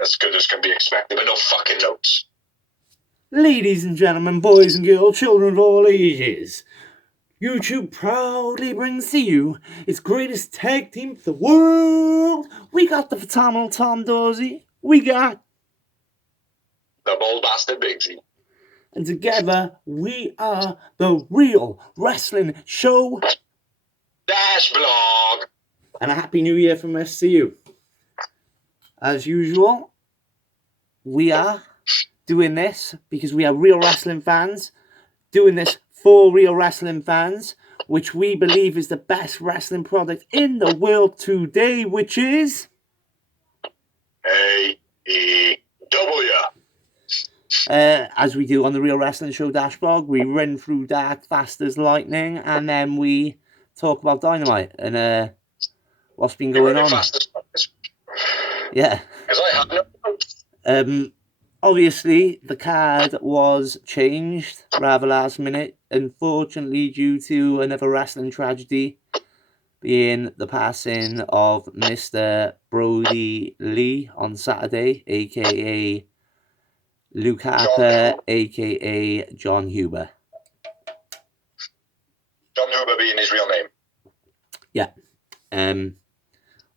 as good as can be expected, but no fucking notes. Ladies and gentlemen, boys and girls, children of all ages, YouTube proudly brings to you its greatest tag team for the world. We got the phenomenal Tom Dorsey. We got the bold bastard Bigsy. And together, we are the Real Wrestling Show Dash Blog. And a Happy New Year from us to you. As usual, we are doing this because we are real wrestling fans, doing this for real wrestling fans, which we believe is the best wrestling product in the world today, which is AEW. As we do on the Real Wrestling Show Dashblog, we run through Dark fast as lightning, and then we talk about Dynamite and what's been going on. Yeah. Because I have no. Obviously, the card was changed rather last minute, unfortunately due to another wrestling tragedy, being the passing of Mr Brodie Lee on Saturday, a.k.a. Luke Harper, a.k.a. John Huber. John Huber being his real name. Yeah.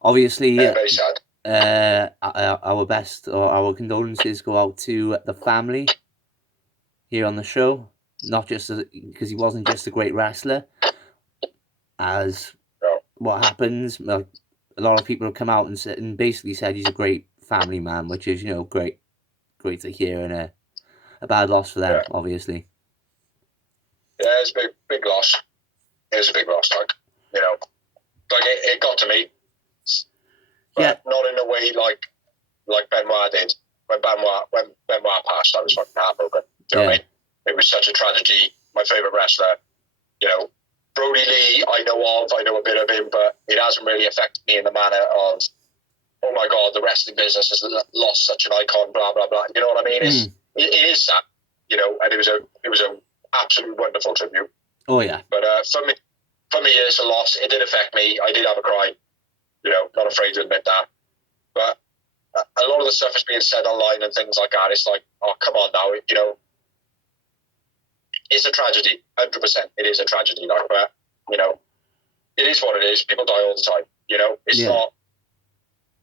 Obviously, very sad. Our best or our condolences go out to the family here on the show. Not just because he wasn't just a great wrestler, as what happens. Like, a lot of people have come out and basically said he's a great family man, which is great to hear, and a bad loss for them, obviously. Yeah, it's a big loss. It was a big loss, like it got to me. But not in a way like Benoit did. When Benoit passed, I was fucking heartbroken. Do you know what I mean? It was such a tragedy. My favourite wrestler, Brodie Lee, I know a bit of him, but it hasn't really affected me in the manner of, oh my God, the wrestling business has lost such an icon, blah blah blah. You know what I mean? It is sad, and it was a absolute wonderful tribute. Oh yeah. But for me, it's a loss. It did affect me. I did have a cry. Not afraid to admit that. But a lot of the stuff is being said online and things like that. It's like, oh, come on now. It's a tragedy. 100%. It is a tragedy. But, it is what it is. People die all the time.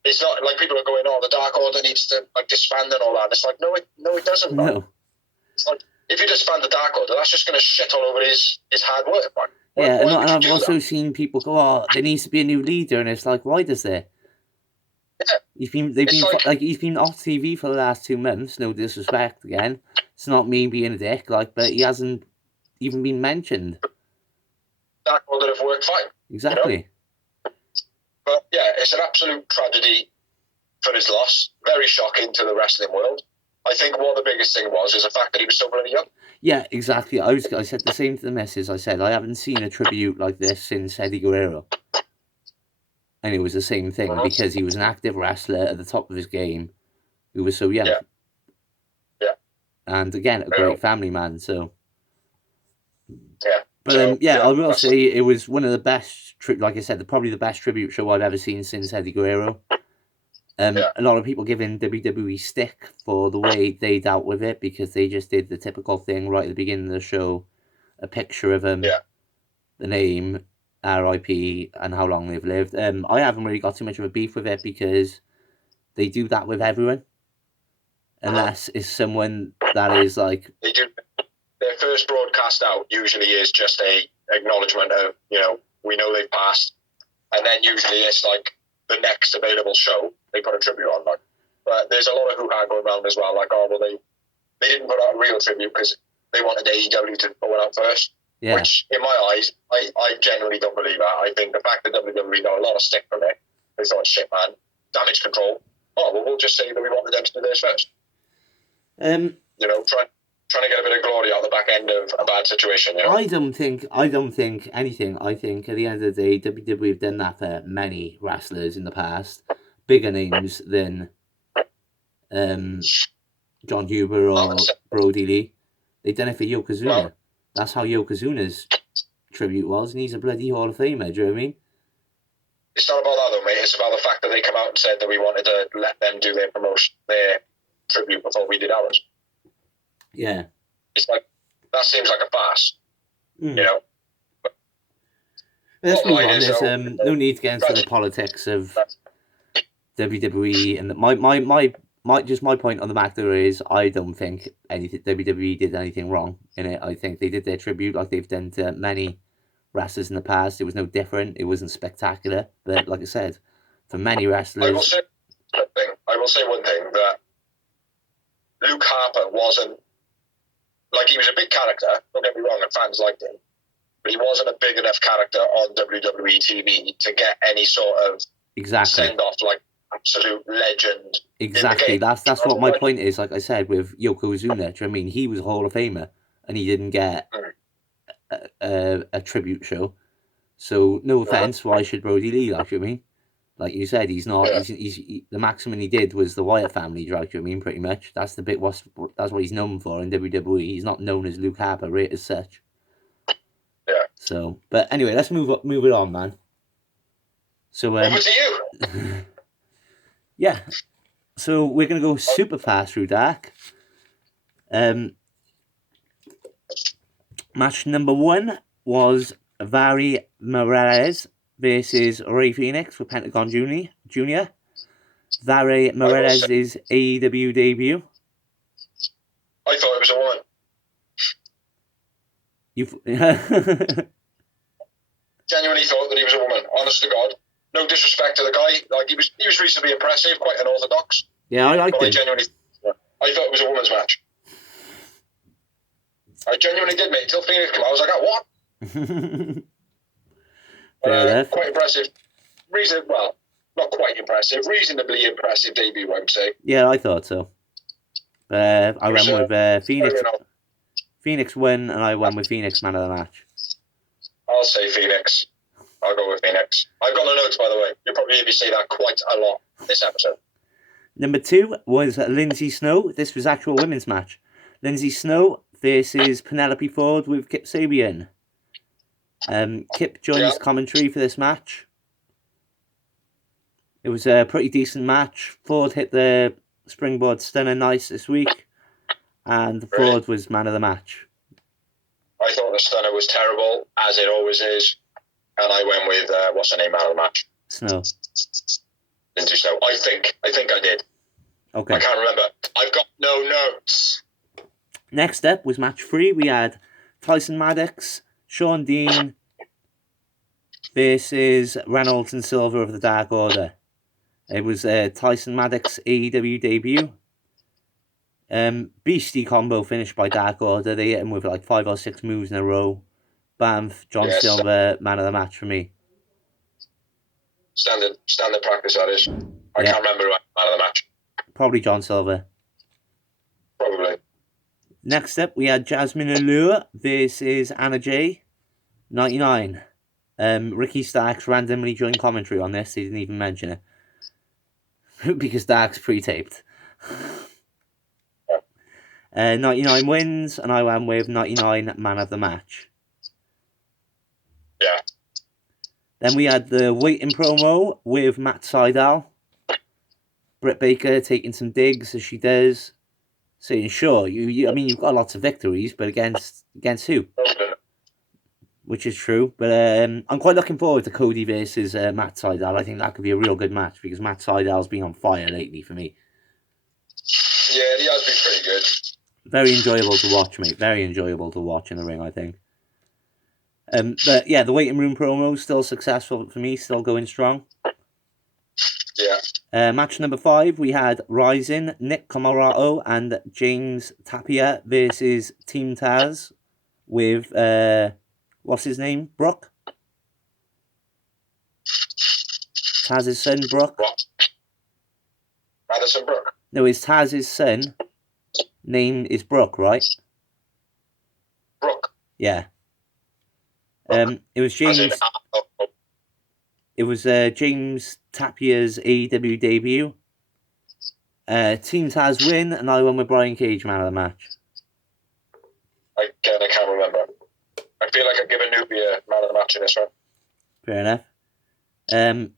It's not like people are going, oh, the Dark Order needs to disband and all that. It's like, no, it doesn't. No. Man. It's like, if you disband the Dark Order, that's just going to shit all over his hard work, man. Yeah, and I've also seen people go, oh, there needs to be a new leader, and it's like, why does there? Yeah. He's been off TV for the last 2 months, no disrespect again. It's not me being a dick, but he hasn't even been mentioned. Dark Order have worked fine. Exactly. But yeah, it's an absolute tragedy for his loss. Very shocking to the wrestling world. I think what the biggest thing is the fact that he was so bloody young. Yeah, exactly. I said the same to the missus. I said, I haven't seen a tribute like this since Eddie Guerrero. And it was the same thing, because he was an active wrestler at the top of his game who was so young. Yeah. And again, a great family man, so... Yeah. But I will say it was one of the best, like I said, probably the best tribute show I've ever seen since Eddie Guerrero. A lot of people giving WWE stick for the way they dealt with it, because they just did the typical thing right at the beginning of the show, a picture of him, the name, R.I.P, and how long they've lived. I haven't really got too much of a beef with it, because they do that with everyone, unless it's someone that is like... They do. Their first broadcast out usually is just a acknowledgement of, we know they've passed, and then usually it's like the next available show, they put a tribute on. But there's a lot of hoo-ha going around as well, they didn't put out a real tribute because they wanted AEW to put one out first. Yeah. Which, in my eyes, I genuinely don't believe that. I think the fact that WWE got a lot of stick from it, they thought, shit, man, Damage Control. Oh, well, we'll just say that we wanted them to do this first. Trying to get a bit of glory out the back end of a bad situation. I don't think anything. I think at the end of the day, WWE have done that for many wrestlers in the past, bigger names than John Huber or Brodie Lee. They've done it for Yokozuna. Well, that's how Yokozuna's tribute was, and he's a bloody Hall of Famer. Do you know what I mean? It's not about that though, mate. It's about the fact that they come out and said that we wanted to let them do their promotion, their tribute before we did ours. Yeah. It's like, that seems like a farce, you know. Let's move on. There's no need to get into the politics of WWE, and my point on the matter is I don't think WWE did anything wrong in it. I think they did their tribute like they've done to many wrestlers in the past. It was no different. It wasn't spectacular, but like I said, for many wrestlers, I will say one thing, that Luke Harper wasn't, like, he was a big character, don't get me wrong, and fans liked him, but he wasn't a big enough character on WWE TV to get any sort of send off, like absolute legend. Exactly. That's what my point is. Like I said with Yokozuna, do you know what I mean? He was a Hall of Famer, and he didn't get a tribute show. So no offense, why should Brodie Lee? Like, you know what I mean? Like you said, he's not. Yeah. He's the maximum he did was the Wyatt family, right? You know what I mean? Pretty much. That's the bit. That's what he's known for in WWE. He's not known as Luke Harper, right, as such. Yeah. So, but anyway, let's move it on, man. So over to you. Yeah. So we're gonna go super fast through Dark. Match number 1 was Vari Morales versus Ray Phoenix for Pentagon Jr. Vari Morales' AEW debut. I thought it was a woman. Genuinely thought that he was a woman, honest to God. No disrespect to the guy, like he was reasonably impressive, quite unorthodox. Yeah, I liked him. I thought it was a woman's match. I genuinely did, mate. Until Phoenix came out, I was like, oh, what? Quite impressive. Well, not quite impressive. Reasonably impressive debut, I would say. Yeah, I thought so. I went with Phoenix. Phoenix win, and I went with Phoenix man of the match. I'll say Phoenix. I'll go with Phoenix. I've got the notes, by the way. You'll probably hear me say that quite a lot this episode. Number 2 was Lindsay Snow. This was actual women's match. Lindsay Snow versus Penelope Ford with Kip Sabian. Kip joins commentary for this match. It was a pretty decent match. Ford hit the springboard stunner nice this week, and Ford was man of the match. I thought the stunner was terrible, as it always is, and I went with what's her name, man of the match? Snow. Lindsay Snow. I think I did. Okay. I can't remember. I've got no notes. Next up was match 3. We had Tyson Maddox, Sean Dean versus Reynolds and Silver of the Dark Order. It was Tyson Maddox AEW debut. Beastie combo finished by Dark Order. They hit him with like 5 or 6 moves in a row. Bam, John Silver, man of the match for me. Standard practice, that is. I can't remember who man of the match. Probably John Silver. Probably. Next up, we had Jasmine Allure versus Anna Jay. 99. Ricky Starks randomly joined commentary on this. He didn't even mention it. Because Starks pre-taped. 99 wins, and I went with 99 man of the match. Yeah. Then we had the waiting promo with Matt Sydal. Britt Baker taking some digs, as she does. Saying, sure, you've got lots of victories, but against who? Which is true. But I'm quite looking forward to Cody versus Matt Sydal. I think that could be a real good match, because Matt Sydal's been on fire lately for me. Yeah, he has been pretty good. Very enjoyable to watch, mate. Very enjoyable to watch in the ring, I think. But yeah, the waiting room promo still successful for me, still going strong. Yeah. Match number 5, we had Rising, Nick Comoroto and James Tapia versus Team Taz with, what's his name? Brooke? Taz's son, Brooke? What? Madison Brooke? No, it's Taz's son. Name is Brooke, right? Brooke? Yeah. It was James... It was James Tapia's AEW debut. Team Taz win, and I won with Brian Cage man of the match. I can't remember. I feel like I'd give a newbie a man of the match in this one. Fair enough.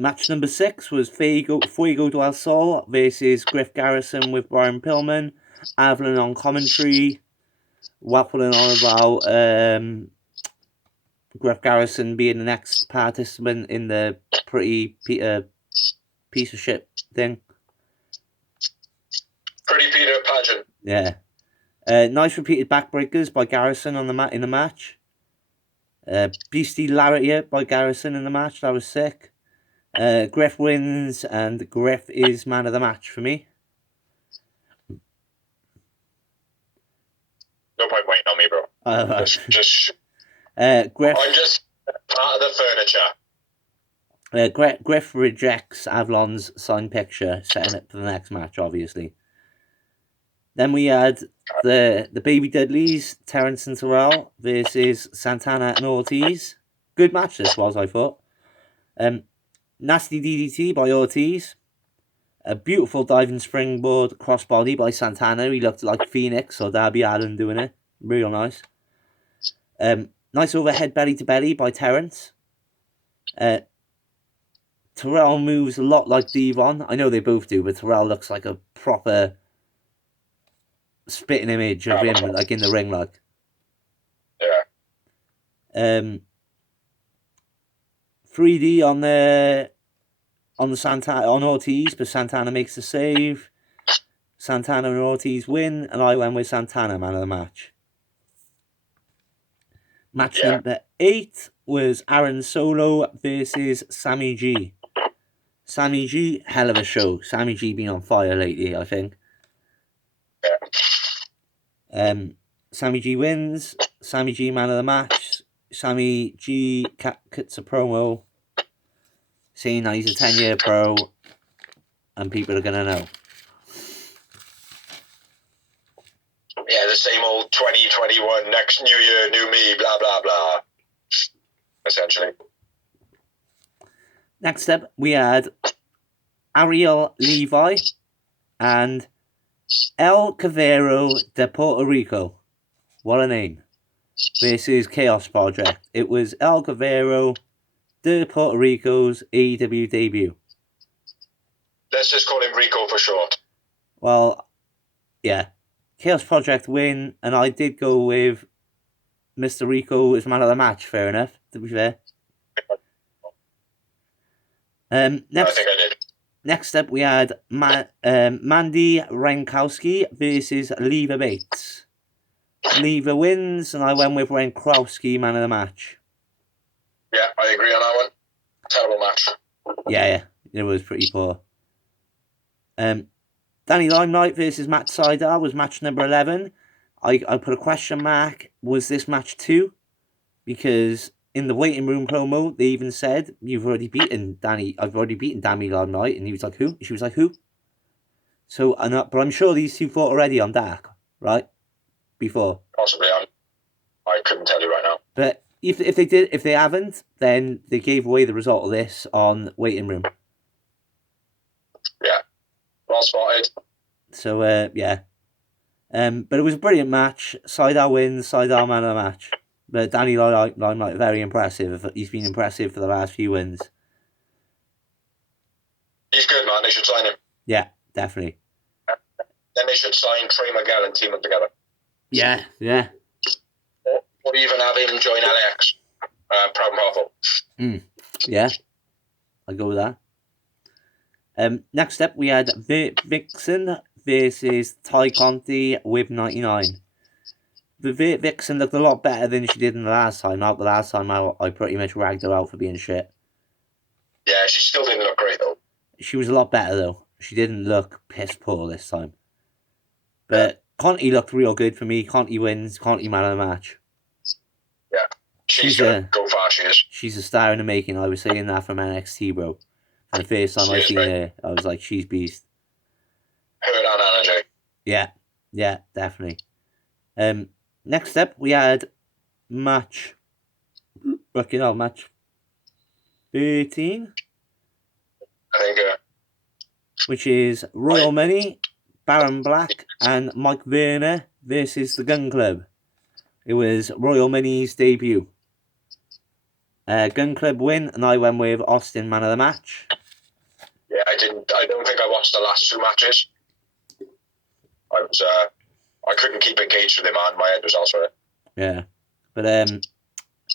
Match number 6 was Fuego del Sol versus Griff Garrison with Brian Pillman. Avalon on commentary, waffling on about Griff Garrison being the next participant in the pretty piece of shit thing. Pretty Peter pageant. Yeah. Nice repeated backbreakers by Garrison in the match. Beastie lariat by Garrison in the match. That was sick. Griff wins, and Griff is man of the match for me. No point waiting on me, bro. Just Griff. I'm just part of the furniture. Griff rejects Avalon's signed picture, setting it for the next match, obviously. Then we had the Baby Dudleys, Terence and Tyrell versus Santana and Ortiz. Good match this was, I thought. Nasty DDT by Ortiz. A beautiful diving springboard crossbody by Santana. He looked like Phoenix or Darby Allin doing it. Real nice. Nice overhead belly to belly by Terence. Tyrell moves a lot like Devon. I know they both do, but Tyrell looks like a proper spitting image of him, like in the ring, like. Yeah. 3D on the Santana on Ortiz, but Santana makes the save. Santana and Ortiz win, and I went with Santana man of the match. Match number 8 was Aaron Solo versus Sammy G. Sammy G, hell of a show. Sammy G been on fire lately, I think. Sammy G wins. Sammy G man of the match. Sammy G cuts a promo saying that he's a 10-year pro and people are going to know. Yeah, the same old 2021, next new year, new me, blah, blah, blah. Essentially. Next up, we had Ariel Levi and El Cavero de Puerto Rico. What a name. Versus Chaos Project. It was El Cavero de Puerto Rico's AEW debut. Let's just call him Rico for short. Well, yeah. Chaos Project win, and I did go with Mr. Rico as man of the match, fair enough, to be fair. I think I did. Next up, we had Mandy Rankowski versus Leva Bates. Leva wins, and I went with Rankowski, man of the match. Yeah, I agree on that one. Terrible match. Yeah, it was pretty poor. Danny Limelight versus Matt Sydal was match number 11. I put a question mark. Was this match 2? Because in the waiting room promo, they even said, I've already beaten Danny Limelight. And he was like, who? She was like, who? So, but I'm sure these two fought already on Dark, right? Before. Possibly. I couldn't tell you right now. But if they haven't, then they gave away the result of this on waiting room. Yeah. Well spotted. So, yeah. But it was a brilliant match. Sydal wins, Sydal man of the match. But Danny Limelight, very impressive. He's been impressive for the last few wins. He's good, man. They should sign him. Yeah, definitely. Then they should sign Trey Miguel and team them together. Yeah. Or even have him join LAX. Proud and powerful. Yeah. I'll go with that. Next up, we had Vixen versus Ty Conti with 99. The Vixen looked a lot better than she did in the last time. The last time I pretty much ragged her out for being shit. Yeah, she still didn't look great, though. She was a lot better, though. She didn't look piss poor this time. But Conti looked real good for me. Conti wins. Conti man of the match. Yeah. She's going to go far, she is. She's a star in the making. I was saying that from NXT, bro. And the first time I seen her, I was like, she's beast. Her and energy. Yeah, definitely. Next up, we had match 13. I think, which is Royal Money, Baron Black, and Mike Werner versus the Gun Club. It was Royal Money's debut. Gun Club win, and I went with Austin man of the match. Yeah, I don't think I watched the last 2 matches. I couldn't keep engaged with him, man. My head was elsewhere. Yeah, but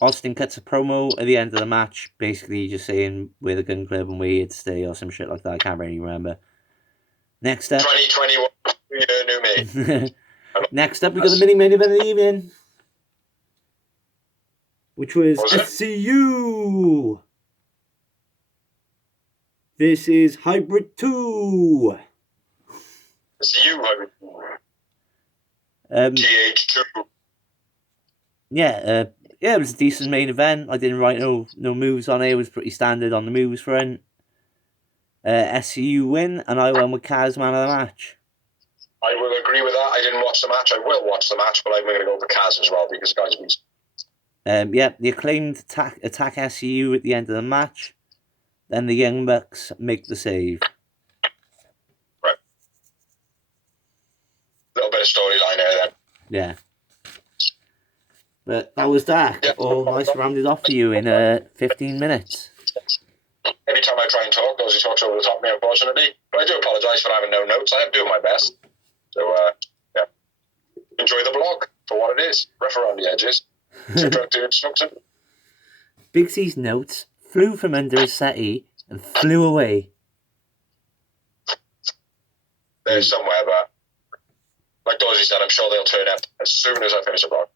Austin cuts a promo at the end of the match, basically just saying we're the Gun Club and we're here to stay or some shit like that. I can't really remember. Next up, 2021, new me. Next up, we got the mini main event of the evening, which was SCU. This is Hybrid 2. SCU Hybrid 2. TH2. Yeah, it was a decent main event. I didn't write no moves on it. It was pretty standard on the moves front. SCU win, and I went with Kaz man of the match. I will agree with that. I didn't watch the match. I will watch the match, but I'm going to go for Kaz as well because the guy's a beast. The Acclaimed attack SCU at the end of the match. Then the Young Bucks make the save. Right. Little bit of storyline there then. Yeah. But that was that. Yeah. All nice rounded off for you in 15 minutes. Every time I try and talk, Ozzy talks over the top of me, unfortunately. But I do apologise for having no notes. I am doing my best. So, yeah. Enjoy the blog for what it is. Rough around the edges. Big C's notes flew from under his settee and flew away. They're somewhere, but like Dorsey said, I'm sure they'll turn up as soon as I finish the blog.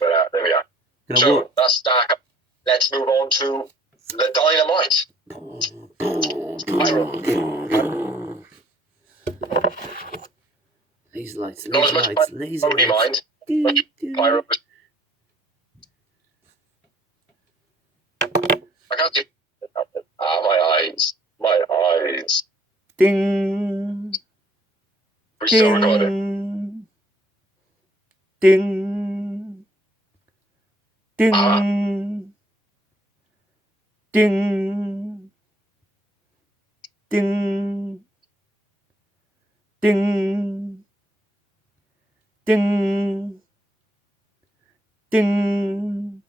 But there we are. So that's dark. Let's move on to the Dynamite. Laser lights, not as much laser Brodie lights. Mind. Pyro. I can't do. My eyes. Ding. We still recording. Ding. Ding. Ding. Ding. Ding. Ding. Ding.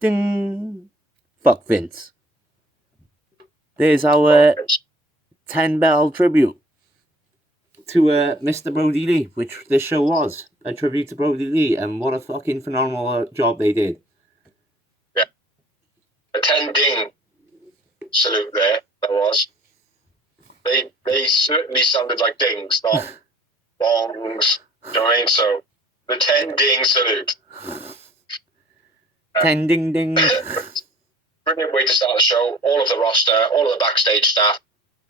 Ding. Fuck Vince. There's our 10-bell tribute to Mr Brodie Lee, which this show was a tribute to Brodie Lee, and what a fucking phenomenal job they did. Yeah. A 10 ding salute there, that was. They certainly sounded like dings, not bongs. You know what I mean? So, the 10 ding salute. 10 ding ding. Brilliant way to start the show. All of the roster, all of the backstage staff,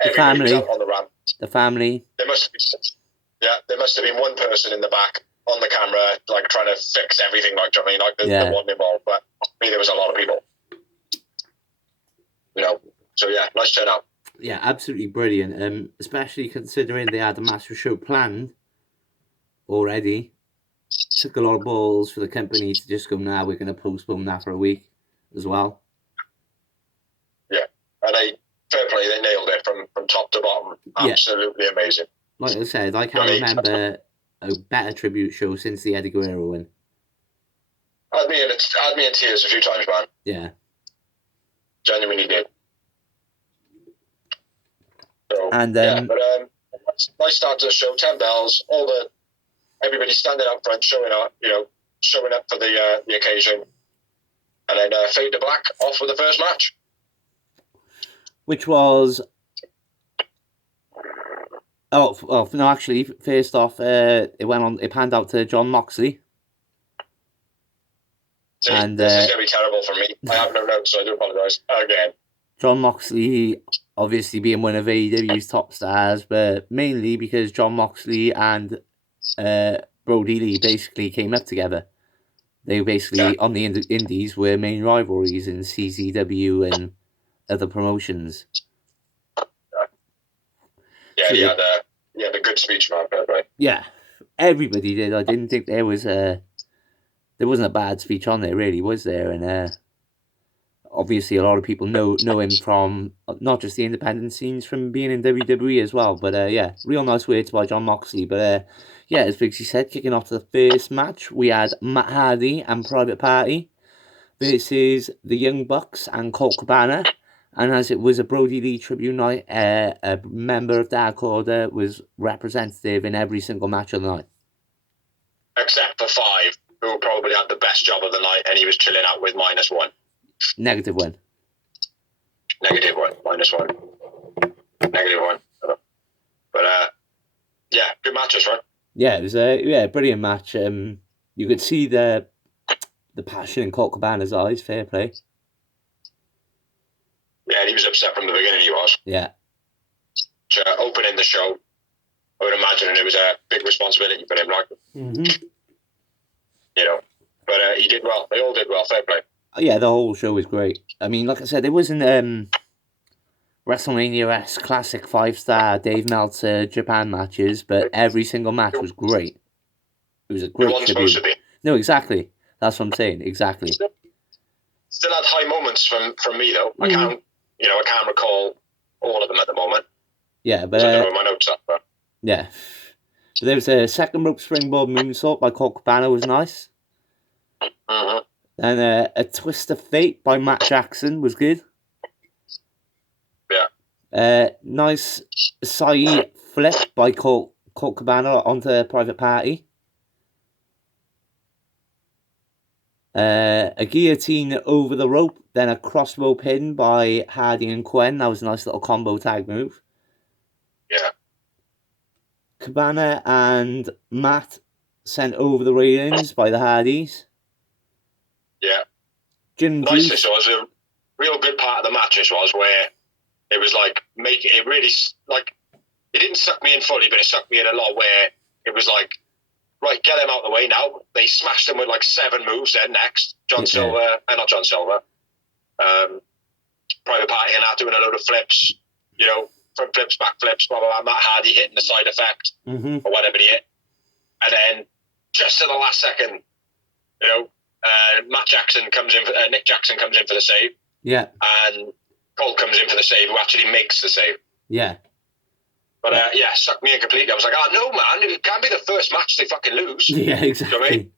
everybody was out on the ramp. The family. There must have been one person in the back on the camera, like trying to fix everything, like, do you know what I mean? Like the one involved, but I mean, there was a lot of people. You know, so yeah, nice turnout. Yeah, absolutely brilliant. Especially considering they had a massive show planned already. Took a lot of balls for the company to just go, nah, we're going to postpone that for a week as well. Yeah, and fair play, they nailed it from top to bottom. Absolutely amazing. Like I said, I can't remember a better tribute show since the Eddie Guerrero win. Had me in tears a few times, man. Yeah. Genuinely did. So, and nice start to the show. 10 bells. Everybody standing up front, showing up for the occasion, and then fade to black off with the first match, which was actually, first off, it panned out to Jon Moxley. See, and this is gonna be terrible for me. I have no notes, so I do apologise again. Jon Moxley, obviously being one of AEW's top stars, but mainly because Jon Moxley and Brodie Lee basically came up together. They basically, on the indies, were main rivalries in CZW and other promotions. Yeah, he had a good speech, man. Right? Yeah, everybody did. I didn't think there wasn't a bad speech on there, really, was there? And obviously a lot of people know him from not just the independent scenes, from being in WWE as well. But yeah, real nice words by Jon Moxley. But yeah, as Biggsy said, kicking off the first match, we had Matt Hardy and Private Party versus the Young Bucks and Colt Cabana. And as it was a Brodie Lee tribute night, a member of Dark Order was representative in every single match of the night. Except for 5, who probably had the best job of the night, and he was chilling out with -1. Negative one. -1. -1. But yeah, good matches, right? Yeah, it was a brilliant match. You could see the passion in Colt Cabana's eyes. Fair play. Yeah, he was upset from the beginning. He was. Yeah. Opening the show, I would imagine it was a big responsibility for him, like. Mm-hmm. You know, but he did well. They all did well. Fair play. Yeah, the whole show was great. I mean, like I said, it wasn't WrestleMania-esque classic 5-star Dave Meltzer Japan matches, but every single match was great. It was a great tribute. Supposed to be. No, exactly. That's what I'm saying. Exactly. Still had high moments from me though. I can't recall all of them at the moment. Yeah, but I don't know where my notes are. But. Yeah, but there was a second rope springboard moonsault by Colt Cabana was nice. Mm-hmm. And a twist of fate by Matt Jackson was good. Yeah. Nice side flip by Colt Cabana onto Private Party. A guillotine over the rope, then a crossbow pin by Hardy and Quen. That was a nice little combo tag move. Yeah. Cabana and Matt sent over the railings by the Hardys. Yeah. Jim Nice. Juice. It was a real good part of the match. This was where it was like it really like it didn't suck me in fully, but it sucked me in a lot. Where it was like, right, get them out of the way now. They smashed them with like 7 moves. Then next, not John Silver, Private Party and that doing a load of flips. You know, front flips, back flips, blah blah blah. Matt Hardy hitting the side effect or whatever he hit, and then just at the last second, you know. Nick Jackson comes in for the save. Yeah. And Colt comes in for the save, who actually makes the save. Yeah. But yeah, sucked me in completely. I was like, no, man, it can't be the first match they fucking lose. Yeah, exactly. You know what I mean?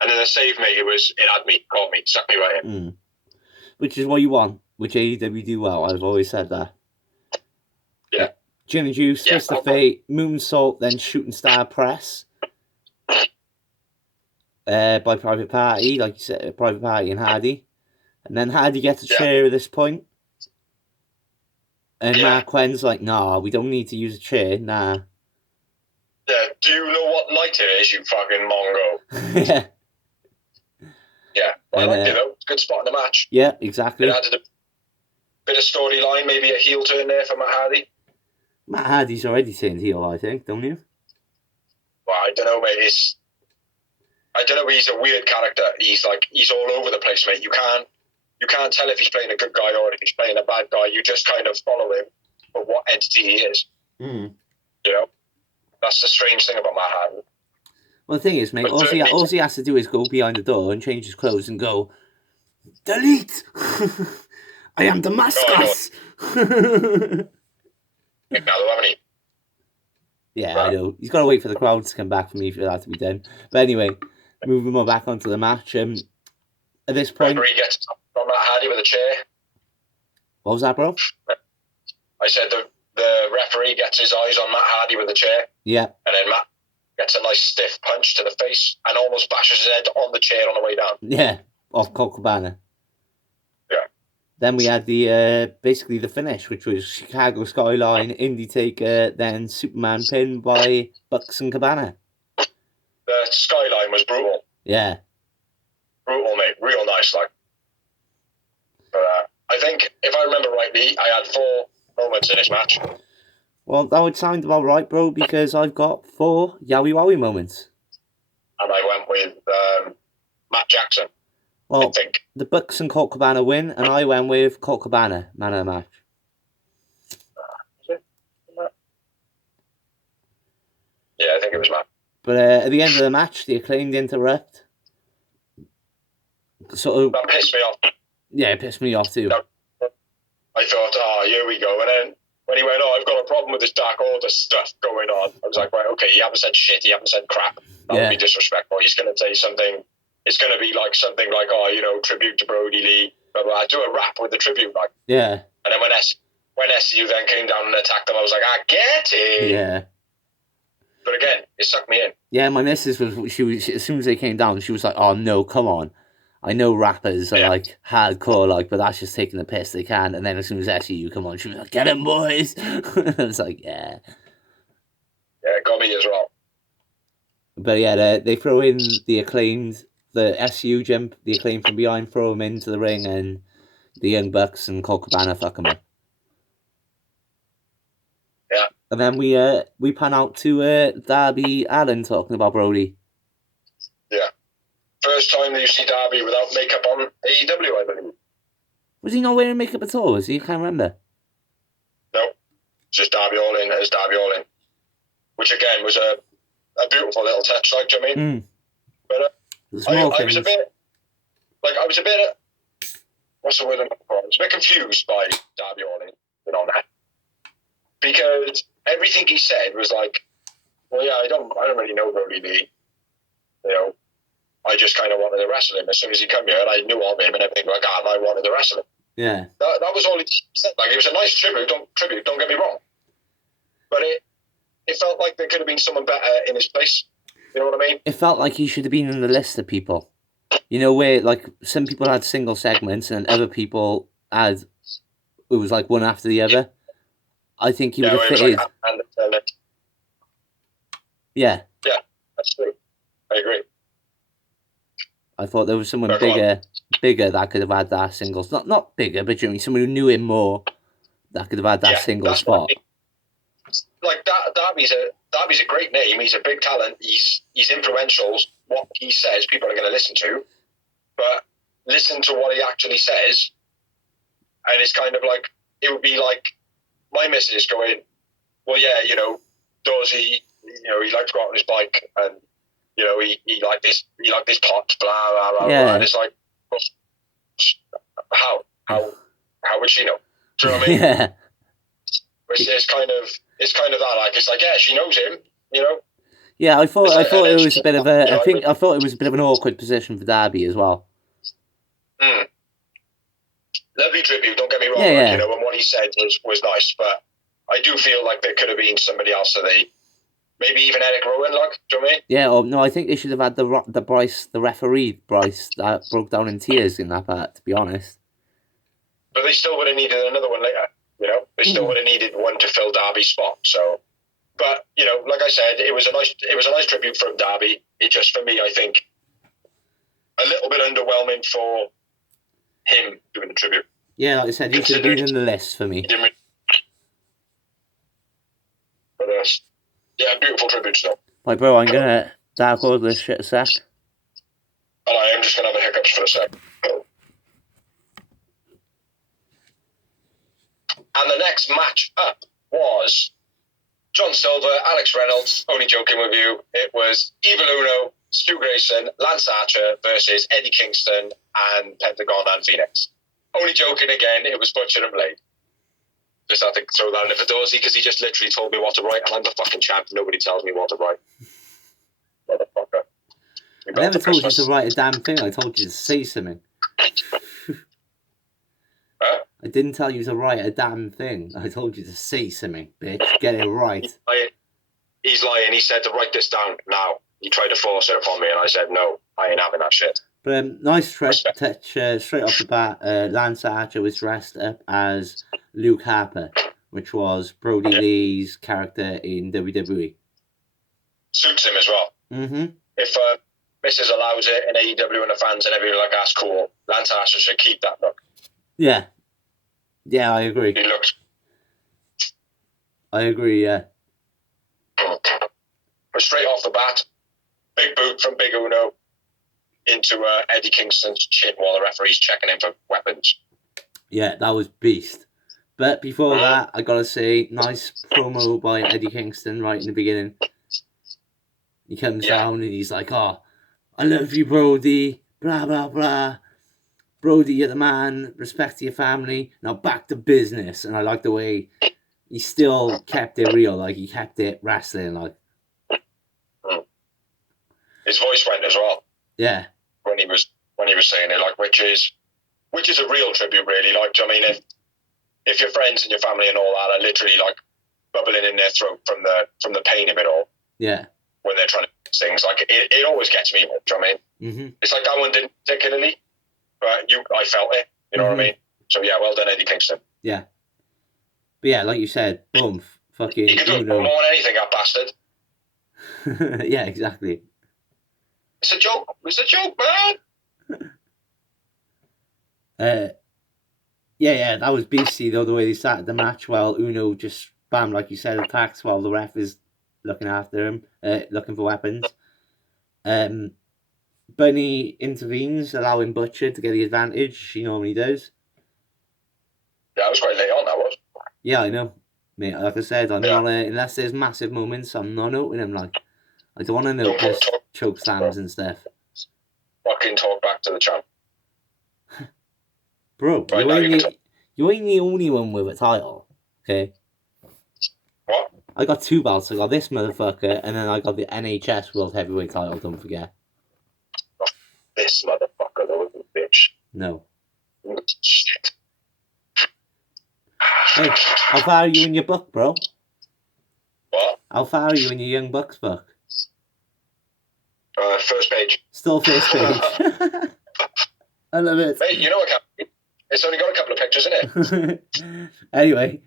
And then the save me, it had me, caught me, sucked me right in. Which is what you want, which AEW do well. I've always said that. Yeah. Gin and Juice, twist of fate, moonsault, then shooting star press. By Private Party, like you said, Private Party and Hardy. And then Hardy gets a chair at this point. And Mark Quen's like, nah, we don't need to use a chair, nah. Yeah, do you know what night it is, you fucking mongo? Yeah. Yeah, I liked it though. Good spot in the match. Yeah, exactly. It added a bit of storyline, maybe a heel turn there for Matt Hardy. Matt Hardy's already turned heel, I think, don't you? Well, I don't know, mate. I don't know, he's a weird character. He's all over the place, mate. You can't tell if he's playing a good guy or if he's playing a bad guy. You just kind of follow him for what entity he is. You know? That's the strange thing about Matt Hardy. Well, the thing is, mate, all he has to do is go behind the door and change his clothes and go, delete! I am Damascus! Yeah, right. I know. He's got to wait for the crowd to come back for me for that to be done. But anyway, moving on back onto the match. At this point... Referee gets on Matt Hardy with a chair. What was that, bro? I said the referee gets his eyes on Matt Hardy with a chair. Yeah. And then Matt gets a nice stiff punch to the face and almost bashes his head on the chair on the way down. Yeah, off Colt Cabana. Yeah. Then we had the basically the finish, which was Chicago Skyline, Indie Taker, then Superman pin by Bucks and Cabana. The Skyline was brutal. Yeah. Brutal, mate. Real nice, like. But I think, if I remember rightly, I had 4 moments in this match. Well, that would sound about right, bro, because I've got 4 Yowie Wowie moments. And I went with Matt Jackson. Well, I think. The Bucks and Colt Cabana win, and I went with Colt Cabana, man of the match. Yeah, I think it was Matt. But at the end of the match, the Acclaimed interrupt. That pissed me off. Yeah, it pissed me off too. I thought, here we go. And then when he went, I've got a problem with this Dark Order stuff going on, I was like, right, okay, you haven't said shit, you haven't said crap. That would be disrespectful. He's going to say something, it's going to be like something like, tribute to Brodie Lee, blah, blah. Do a rap with the tribute, like. Yeah. And then when SCU then came down and attacked them, I was like, I get it. Yeah. But again, it sucked me in. Yeah, my missus she was as soon as they came down, she was like, "Oh no, come on! I know rappers are like hardcore, like, but that's just taking the piss they can." And then as soon as SCU come on, she was like, "Get him, boys!" I was like, "Yeah." Yeah, it got me as well. But yeah, they throw in the Acclaimed, the SCU jump, the Acclaimed from behind, throw him into the ring, and the Young Bucks and Colt Cabana fuck him up. Yeah. And then we pan out to Darby Allin talking about Brodie. Yeah. First time that you see Darby without makeup on AEW, I believe. Was he not wearing makeup at all? Was he? I can't remember. No. Just Darby Allin as Darby Allin. Which again was a beautiful little touch, like, do you know what I mean? But I was a bit what's the word I'm looking for? I was a bit confused by Darby Allin, that. Because everything he said was like, well, yeah, I don't really know Brodie Lee. I just kind of wanted to wrestle him as soon as he came here, and I knew of him and everything like that, and I wanted to wrestle him. Yeah. That was all he said. Like, it was a nice tribute, don't get me wrong. But it felt like there could have been someone better in his place. You know what I mean? It felt like he should have been in the list of people. Where, like, some people had single segments and other people had, it was like one after the other. I think he would have fitted. Yeah. Yeah, that's true. I agree. I thought there was someone bigger that could have had that singles. Not bigger, but someone who knew him more that could have had that single spot. Like Darby's a great name. He's a big talent. He's influential. What he says, people are going to listen to. But listen to what he actually says, and it's kind of like, it would be like my missus going, well, yeah, does he, he likes to go out on his bike, and he like this pot, blah blah blah, blah. And it's like, well, how would she know? Do you know what I mean? Yeah. It's kind of that, like, it's like, yeah, she knows him, Yeah, I thought it was a bit of a. I thought it was a bit of an awkward position for Darby as well. Lovely tribute, don't get me wrong. Yeah. And what he said was nice, but I do feel like there could have been somebody else. So maybe even Eric Rowan, like, do you know what I mean? Yeah, no, I think they should have had the referee Bryce that broke down in tears in that part, to be honest. But they still would have needed another one later. They still would have needed one to fill Darby's spot. So, but like I said, it was a nice tribute from Darby. It just, for me, I think, a little bit underwhelming for him doing the tribute. Yeah, like I said, he should have been in the list for me. But yeah, beautiful tribute still. Right, bro, I'm gonna dark order this shit a sec. And I am just gonna have a hiccups for a sec. And the next match up was John Silver, Alex Reynolds, only joking with you. It was Evil Uno, Stu Grayson, Lance Archer versus Eddie Kingston and Pentagon and Phoenix. Only joking again, it was Butcher and Blade. Just had to throw that in for Dorsey because he just literally told me what to write, and I'm the fucking champ. Nobody tells me what to write. Motherfucker. I never told you to write a damn thing. I told you to say something. Huh? I didn't tell you to write a damn thing. I told you to say something, bitch. Get it right. He's lying. He said to write this down now. He tried to force it upon me, and I said, no, I ain't having that shit. But nice touch straight off the bat. Lance Archer was dressed up as Luke Harper, which was Brodie Lee's character in WWE. Suits him as well. Mm-hmm. If Mrs. allows it, and AEW and the fans and everything like that's cool, Lance Archer should keep that look. Yeah. Yeah, I agree. He looks. I agree, yeah. But straight off the bat, big boot from Big Uno into Eddie Kingston's chin while the referee's checking in for weapons. Yeah, that was beast. But before that, I gotta say, nice promo by Eddie Kingston right in the beginning. He comes down and he's like, oh, I love you, Brodie, blah, blah, blah. Brodie, you're the man. Respect to your family. Now back to business. And I like the way he still kept it real. Like, he kept it wrestling. Like, his voice went as well. Yeah. When he was saying it, like, which is a real tribute, really. Like, do you know what I mean? If your friends and your family and all that are literally like bubbling in their throat from the pain of it all. Yeah. When they're trying to do things, like, it always gets me. Do you know what I mean? Mm-hmm. It's like that one didn't particularly, but I felt it. You know what I mean? So yeah, well done, Eddie Kingston. Yeah. But yeah, like you said, boom, fucking. He could do more than anything, that bastard. Yeah, exactly. It's a joke. It's a joke, man. Yeah, that was beastly though, the way they started the match, while Uno just bam, like you said, attacks while the ref is looking after him, looking for weapons. Bunny intervenes, allowing Butcher to get the advantage. She normally does. Yeah, I was quite late on, that was. Yeah, I know. Mate, like I said, I'm not unless there's massive moments, I'm not noting them. Like, I don't want to note just choke slams and stuff. Fucking talk back to the champ. Bro, right, you ain't the only one with a title, okay? What? I got 2 belts. I got this motherfucker, and then I got the NHS World Heavyweight title, don't forget. Oh, this motherfucker, though, bitch. No. Shit. Hey, how far are you in your book, bro? What? How far are you in your Young Bucks book? First page. Still first page. I love it. Mate, you know what? It's only got a couple of pictures in it. Anyway,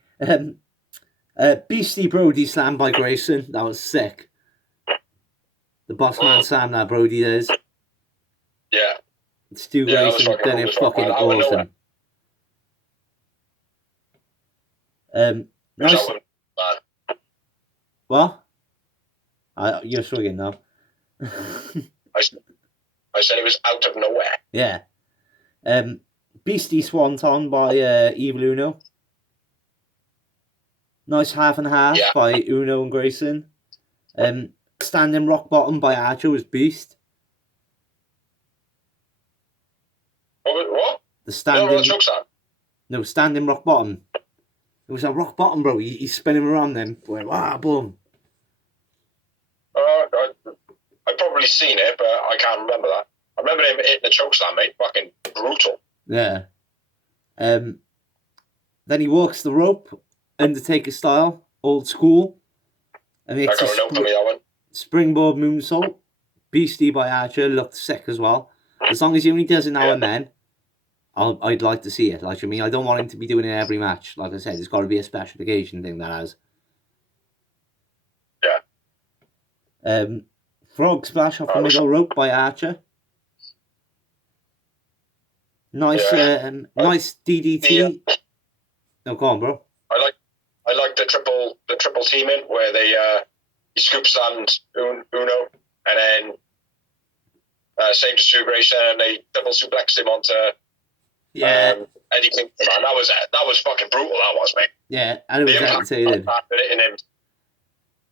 Beastie Brodie slammed by Grayson. That was sick. The boss man slam that Brodie does. Yeah. Stu Grayson done it fucking awesome. Nice. What? You're struggling now. I said it was out of nowhere. Yeah. Beastie Swanton by Evil Uno. Nice half and half by Uno and Grayson. Standing rock bottom by Archer was beast. What? The standing. No, standing rock bottom. It was a rock bottom, bro. He's spinning around then. Boom. I've probably seen it, but I can't remember that. I remember him hitting the chokeslam, mate. Fucking brutal. Yeah. Then he walks the rope, Undertaker style, old school. And makes I got a note for me, that one. Springboard moonsault. Beastie by Archer looked sick as well. As long as he only does it now and then, I'd like to see it. Like, I mean, I don't want him to be doing it every match. Like I said, it's got to be a special occasion thing that has. Yeah. Frog splash off the middle rope by Archer. Nice, nice DDT. No, go on, bro. I like the triple teaming where they he scoop slammed Uno and then saved Stu Grayson and they double suplexed him onto Eddie Kingston. Man, that was fucking brutal. That was, mate. Yeah, and it was entertaining. I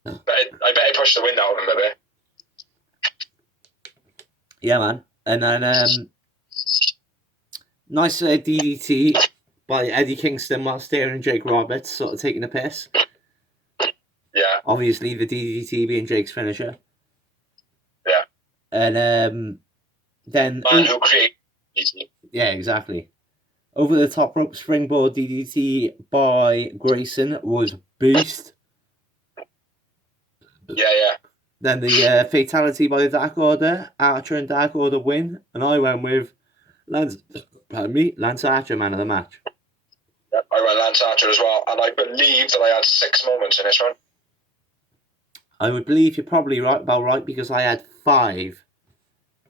bet he pushed the wind out of him a bit. Yeah, man. And then nice DDT by Eddie Kingston while staring Jake Roberts, sort of taking a piss. Yeah. Obviously, the DDT being Jake's finisher. Yeah. And then... Man who created DDT. Yeah, exactly. Over the top rope springboard DDT by Grayson was beast. Yeah. Then the fatality by the Dark Order. Archer and Dark Order win. And I went with Lance Archer, man of the match. Yep, I went Lance Archer as well. And I believe that I had 6 moments in this one. I would believe you're probably about right because I had 5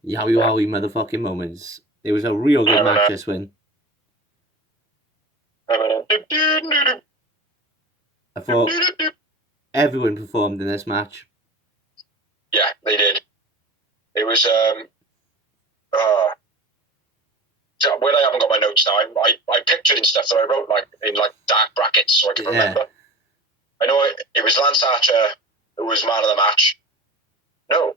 yowie motherfucking moments. It was a real good match, this win. I thought everyone performed in this match. Yeah, they did. It was when I haven't got my notes now, I pictured in stuff that I wrote in dark brackets so I can remember. I know it was Lance Archer who was man of the match. No,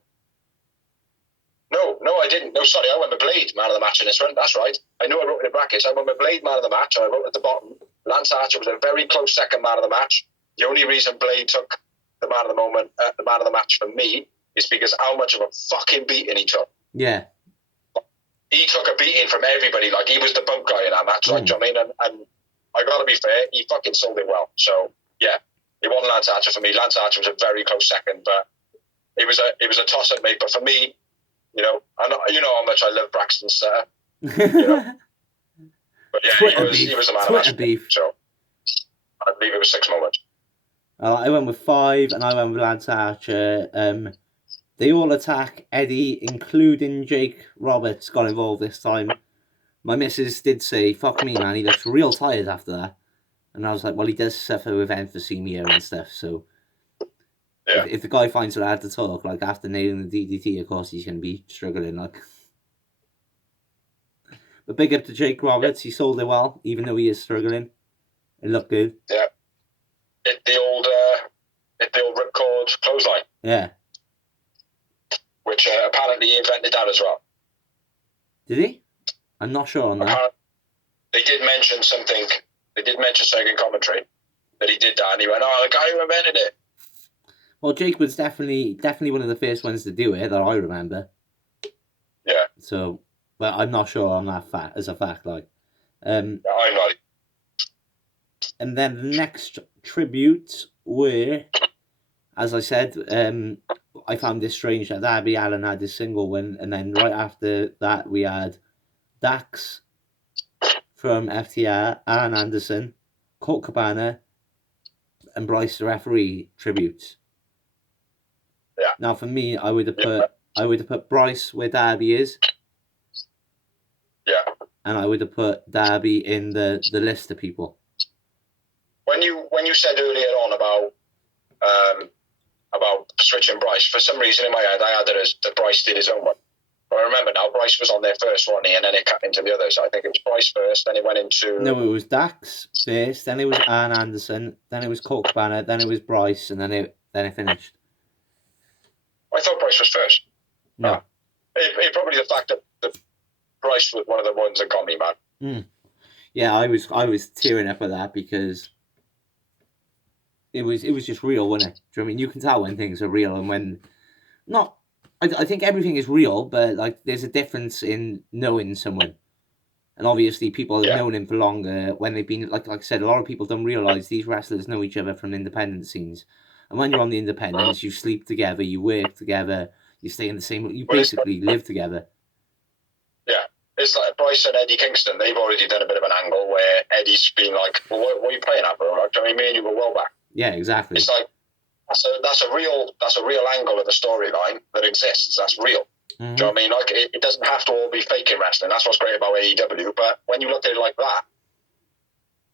I didn't. No, sorry, I went with Blade, man of the match in this one. That's right. I know I wrote in the brackets. I went with Blade man of the match, and I wrote at the bottom, Lance Archer was a very close second man of the match. The only reason Blade took the man of the match for me is because how much of a fucking beating he took. Yeah. He took a beating from everybody. Like, he was the bump guy in that match. Like, do you know what I mean? And I got to be fair, he fucking sold it well. So, yeah, it wasn't Lance Archer for me. Lance Archer was a very close second, but it was a toss-up, mate. But for me, you know how much I love Braxton Sutter. You know? But yeah, he was a man of match. Beef. So I believe it was 6 moments. I went with 5, and I went with Lance Archer. They all attack Eddie, including Jake Roberts got involved this time. My missus did say, fuck me, man, he looks real tired after that. And I was like, well, he does suffer with emphysema and stuff, so yeah. If the guy finds it hard to talk, like, after nailing the DDT, of course, he's going to be struggling, like. But big up to Jake Roberts, he sold it well, even though he is struggling. It looked good. Yeah. Hit the old ripcord clothesline. Yeah. Which apparently he invented that as well. Did he? I'm not sure on that. They did mention something. They did mention something in commentary that he did that, and he went, "Oh, the guy who invented it." Well, Jake was definitely one of the first ones to do it that I remember. Yeah. So, but I'm not sure on that fact as a fact, like. I'm not. And then the next tribute were, as I said, I found this strange that Darby Allin had his single win, and then right after that we had Dax from FTR, Arn Anderson, Colt Cabana, and Bryce the referee tributes. Yeah. Now for me, I would have put Bryce where Darby is. Yeah. And I would have put Darby in the list of people. When you said earlier on about switching Bryce, for some reason in my head I had it as that Bryce did his own one. But I remember now Bryce was on there first, wasn't he? And then it cut into the others. I think it was Bryce first, then it went into... No, it was Dax first, then it was Arn Anderson, then it was Colt Cabana, then it was Bryce, and then it finished. I thought Bryce was first. No. It probably the fact that Bryce was one of the ones that got me, man. Yeah, I was tearing up at that because it was just real, wasn't it? Do you know what I mean? You can tell when things are real and when not. I think everything is real, but like there's a difference in knowing someone. And obviously people have known him for longer when they've been, like I said, a lot of people don't realise these wrestlers know each other from independent scenes. And when you're on the independents, you sleep together, you work together, you stay in the same, you basically live together. Yeah. It's like Bryce and Eddie Kingston, they've already done a bit of an angle where Eddie's been like, well, what are you playing at, bro? Like, I mean, me and you were well back. Yeah, exactly. It's like, that's a real angle of the storyline that exists. That's real. Mm-hmm. Do you know what I mean? Like, it doesn't have to all be faking wrestling. That's what's great about AEW. But when you look at it like that,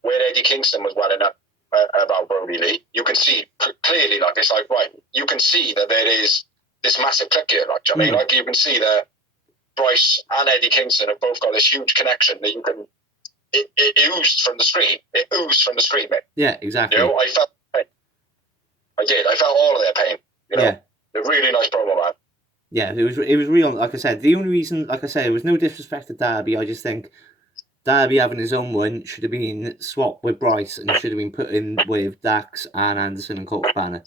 where Eddie Kingston was welling up about Brodie Lee, you can see clearly, like, it's like, right, you can see that there is this massive click here. Like, do you know what I mean? Like, you can see that Bryce and Eddie Kingston have both got this huge connection that you can... It oozed from the screen. It oozed from the screen, mate. Yeah, exactly. You know, I felt pain. I did. I felt all of their pain. You know, a really nice promo, man. Yeah, it was real. Like I said, the only reason, like I said, it was no disrespect to Darby. I just think Darby having his own one should have been swapped with Bryce and should have been put in with Dax, Arn Anderson, and Colt Cabana.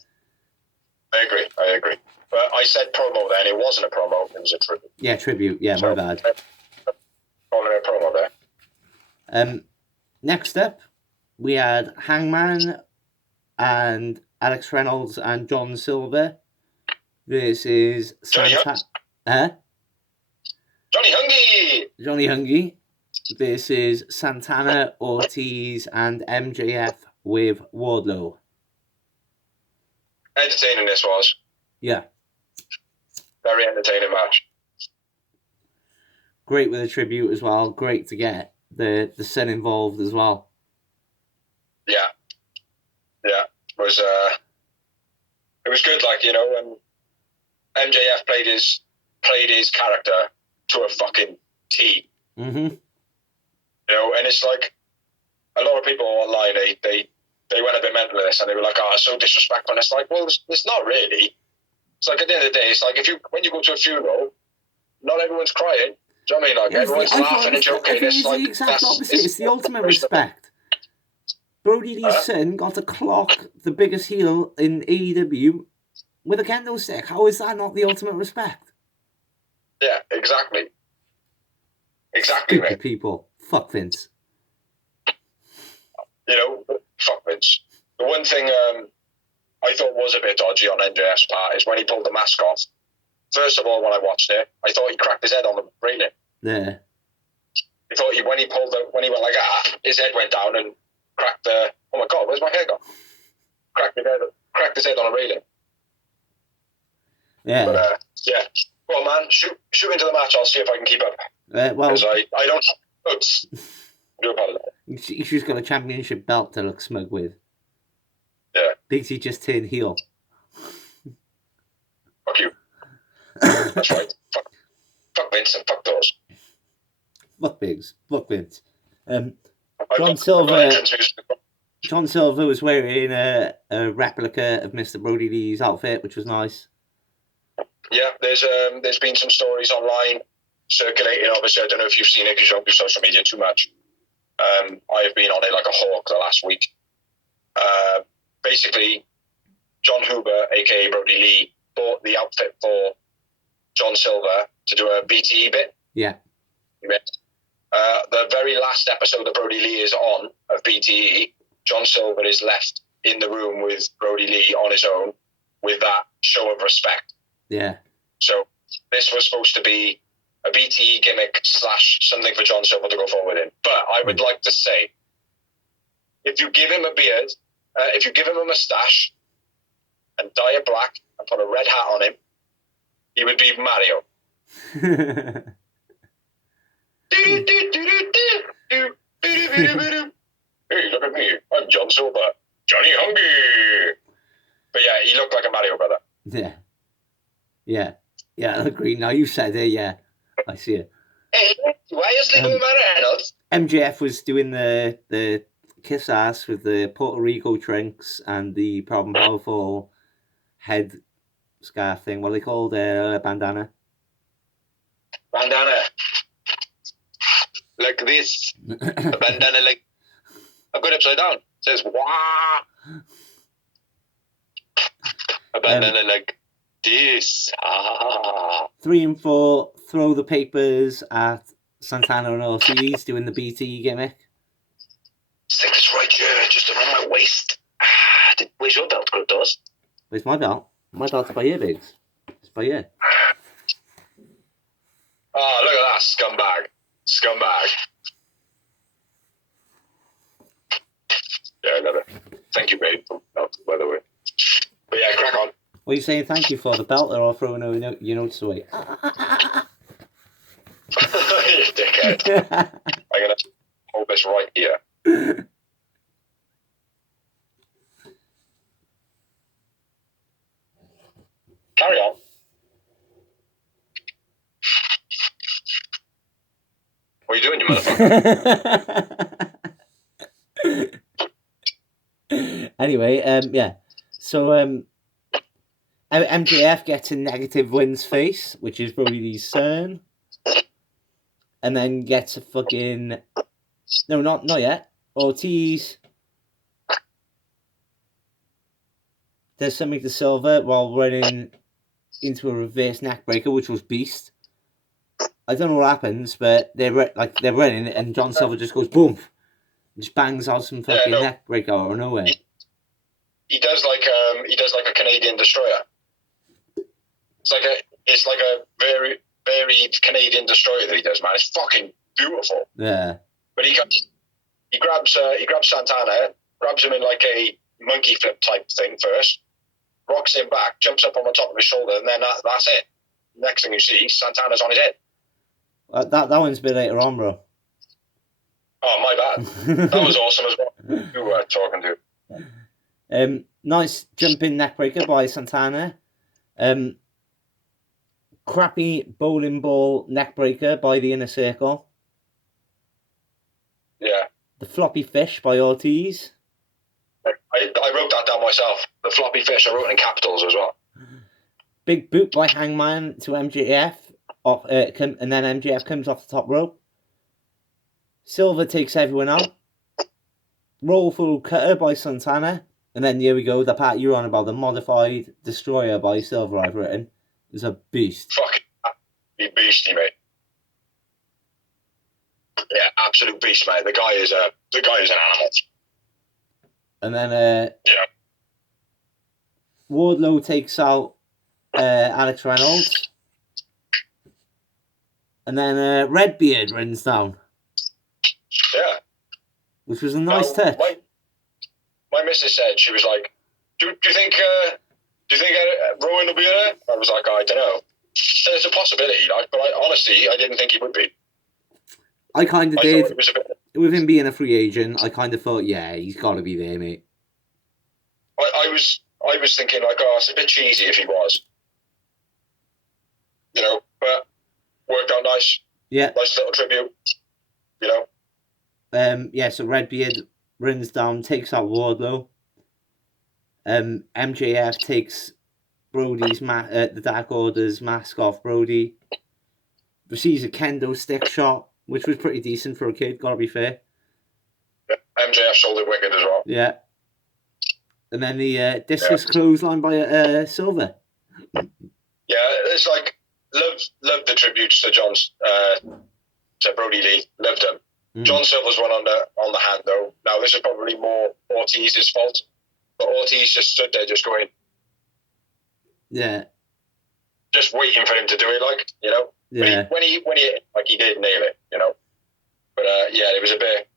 I agree. But I said promo then. It wasn't a promo. It was a tribute. Yeah, tribute. Yeah, so, my bad. Calling it a promo there. Next up, we had Hangman and Alex Reynolds and John Silver versus Santana. Johnny Hungy versus Santana, Ortiz, and MJF with Wardlow. Entertaining this was. Yeah. Very entertaining match. Great with a tribute as well. Great to get the son involved as well. Yeah. It was good, like, you know, when MJF played his character to a fucking T. Mm-hmm. You know, and it's like a lot of people online, they went a bit mental with this and they were like, oh, it's so disrespectful. And it's like, well, it's not really. It's like at the end of the day, it's like when you go to a funeral, not everyone's crying. Do you know what I mean? Like, everyone's laughing and joking. It's like, the exact opposite. It's the ultimate respect. Brodie Lee's son got to clock the biggest heel in AEW with a kendo stick. How is that not the ultimate respect? Yeah, exactly. Exactly, Stupid mate. people. Fuck Vince. You know, fuck Vince. The one thing I thought was a bit dodgy on MJF's part is when he pulled the mask off. First of all, when I watched it, I thought he cracked his head on the railing. Yeah. I thought when he went like his head went down and cracked the. Oh my god, where's my hair gone? Cracked his head on a railing. Yeah. But yeah. Well, man, shoot into the match. I'll see if I can keep up. Well, because I don't have notes. I do apologize. He's got a championship belt to look smug with. Yeah. Thinks he just turned heel. Fuck you. That's right. Fuck Vince and fuck those. Fuck Biggs. Fuck Vince. John Silver was wearing a replica of Mr Brodie Lee's outfit, which was nice. Yeah, there's been some stories online circulating. Obviously, I don't know if you've seen it because you don't do social media too much. I have been on it like a hawk the last week. Basically, John Huber, aka Brodie Lee, bought the outfit for John Silver to do a BTE bit. Yeah. The very last episode that Brodie Lee is on of BTE, John Silver is left in the room with Brodie Lee on his own with that show of respect. Yeah. So this was supposed to be a BTE gimmick / something for John Silver to go forward in. But I would like to say, if you give him a beard, if you give him a moustache and dye it black and put a red hat on him, he would be Mario. Hey, look at me. I'm John Silver. Johnny Hungry. But yeah, he looked like a Mario brother. Yeah, I agree. Now you said it, yeah. I see it. Hey, why are you sleeping with my Reynolds? MJF was doing the kiss ass with the Puerto Rico drinks and the Proud and Powerful head scarf thing. What are they called? Bandana. Bandana. Like this. A bandana like... I've got it upside down. It says, wah. A bandana like this. 3 and 4 throw the papers at Santana and Ortiz doing the BT gimmick. Stick this right here, just around my waist. Where's your belt, Griff? Where's my belt? My belt's by here, Biggs. It's by here. Oh, look at that scumbag. Scumbag. Yeah, I love it. Thank you, babe, for the belt, by the way. But yeah, crack on. What are you saying thank you for? The belt or throwing your notes away? You dickhead. I'm going to hold this right here. Carry on. What are you doing, you motherfucker? Anyway, yeah. So, MJF gets a negative Wynn's face, which is Brodie Lee's son. And then gets a fucking... No, not yet. Ortiz does something to Silver while running into a reverse neckbreaker, which was beast. I don't know what happens, but they're running, and John Silver just goes boom, and just bangs out some fucking neckbreaker out of nowhere. He does like a Canadian destroyer. It's like a very varied Canadian destroyer that he does, man. It's fucking beautiful. Yeah. But he grabs Santana, grabs him in like a monkey flip type thing first, rocks him back, jumps up on the top of his shoulder, and then that's it. Next thing you see, Santana's on his head. That one's a bit later on, bro. Oh, my bad. That was awesome as well. Who were talking to? Nice jumping neckbreaker by Santana. Crappy bowling ball neckbreaker by the Inner Circle. Yeah. The floppy fish by Ortiz. I wrote that down myself. The floppy fish, I wrote it in capitals as well. Big boot by Hangman to MJF. off, and then MJF comes off the top rope. Silver takes everyone out. Roll through cutter by Santana. And then here we go, the part you're on about, the modified destroyer by Silver, I've written, is a beast. Fucking beastie, mate. Yeah, absolute beast, mate. The guy is an animal. And then Wardlow takes out Alex Reynolds. And then Redbeard runs down. Yeah. Which was a nice touch. My missus said, she was like, do you think Rowan will be there? I was like, I don't know. There's a possibility, like, but honestly, I didn't think he would be. I kind of did. With him being a free agent, I kind of thought, yeah, he's got to be there, mate. I was thinking, like, oh, it's a bit cheesy if he was. You know, but worked out nice. Yeah. Nice little tribute. You know? Yeah, so Redbeard runs down, takes out Wardlow. MJF takes Brodie's the Dark Order's mask off Brodie. Receives a kendo stick shot, which was pretty decent for a kid, gotta be fair. Yeah, MJF sold it wicked as well. Yeah. And then the discus clothesline by Silver. Yeah, it's like, love the tributes to to Brodie Lee. Loved them. John Silver's one on the hand though. Now this is probably more Ortiz's fault, but Ortiz just stood there, just going, just waiting for him to do it, like, you know. Yeah. When he like, he did nail it, you know. But it was a bit,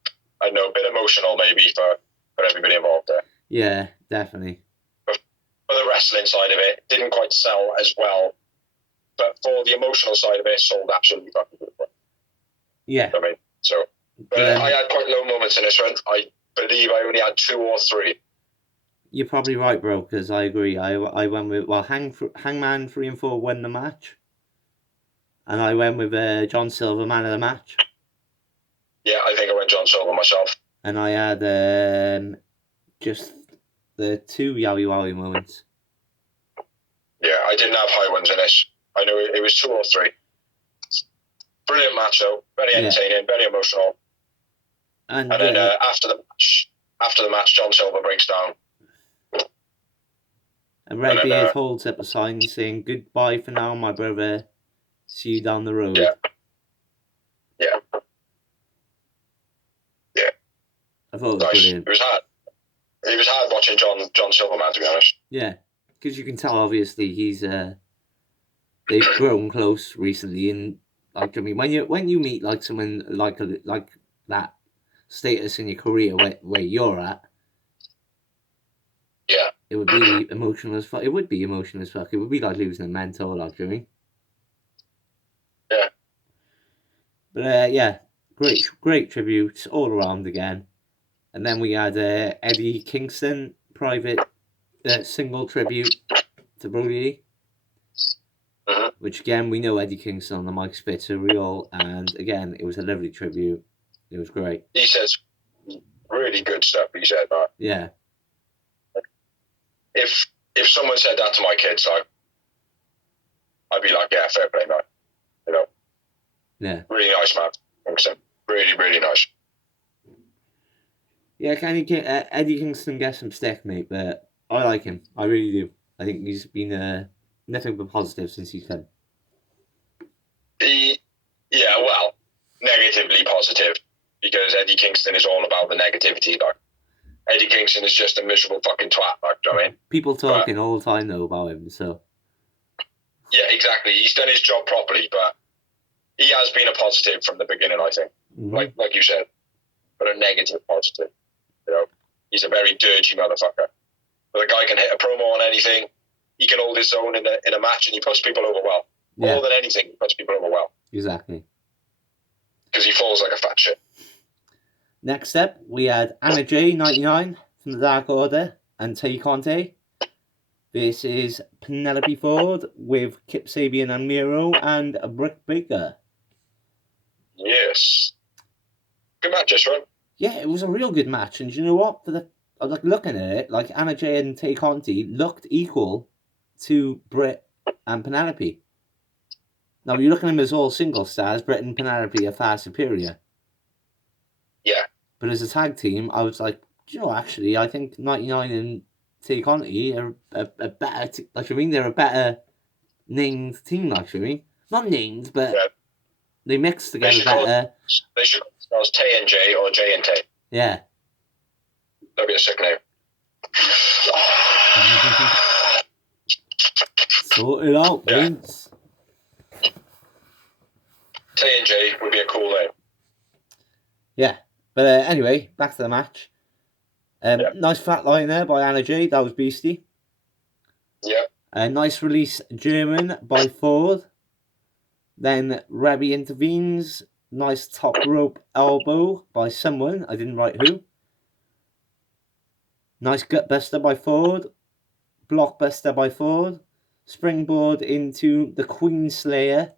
I don't know, a bit emotional maybe for everybody involved there. Yeah, definitely. But for the wrestling side of it, didn't quite sell as well. But for the emotional side of it, sold absolutely fucking good. Yeah. I mean, so. But I had quite low moments in this one. I believe I only had 2 or 3. You're probably right, bro, because I agree. I went with, Hangman 3 and 4 won the match. And I went with John Silver, man of the match. Yeah, I think I went John Silver myself. And I had just the 2 Yowie Wowie moments. Yeah, I didn't have high ones in this. I know it was 2 or 3. Brilliant match, though. Very entertaining, very emotional. And then after the match, John Silver breaks down. And Redbeard holds up a sign saying, "Goodbye for now, my brother. See you down the road." Yeah. I thought it was brilliant. It was hard. It was hard watching John Silver, man, to be honest. Yeah, because you can tell, obviously, he's they've grown close recently, and like, I mean, when you meet like someone like that status in your career where you're at, yeah, it would be emotional as fuck. It would be emotional as fuck. It would be like losing a mentor, like, do you know what I mean? Yeah. But yeah, great tributes all around again. And then we had Eddie Kingston private single tribute to Brodie Lee. Which again, we know Eddie Kingston on the mic spits are real, and again, it was a lovely tribute. It was great. He says really good stuff. He said that. Yeah. If someone said that to my kids, I'd be like, yeah, fair play, man. You know. Yeah. Really nice, man. Kingston. Really, really nice. Yeah, Eddie Kingston gets some stick, mate, but I like him. I really do. I think he's been nothing but positive since he's come. Yeah, well, negatively positive, because Eddie Kingston is all about the negativity. Like, Eddie Kingston is just a miserable fucking twat. Like, do you know what I mean? People talking all the time though about him, so. Yeah, exactly. He's done his job properly, but he has been a positive from the beginning, I think. Mm-hmm. Like you said, but a negative positive. You know, he's a very dirty motherfucker. But the guy can hit a promo on anything. He can hold his own in a match, and he puts people over well. Yeah. More than anything, he puts people over well. Exactly. Because he falls like a fat shit. Next up, we had Anna J, 99, from the Dark Order, and Tay Conte. This is Penelope Ford with Kip Sabian and Miro and Britt Baker. Yes. Good match, this one. Yeah, it was a real good match, and you know what? I was looking at it, like Anna J and Tay Conti looked equal to Britt and Penelope. Now, you look at them as all single stars, Brett and Penelope are far superior. Yeah. But as a tag team, I was like, do you know, actually, I think 99 and Tay Conti are a better... they're a better named team, actually. Not named, but they mix together better. They should call it Tay and J or J and Tay. Yeah. That'd be a sick name. Sort it out, Vince. Tay and J would be a cool name. Yeah. But anyway, back to the match. Nice flatline there by Anna Jay. That was beastie. Yeah. Nice release German by Ford. Then Rebby intervenes. Nice top rope elbow by someone. I didn't write who. Nice gutbuster by Ford. Blockbuster by Ford. Springboard into the Queen Slayer.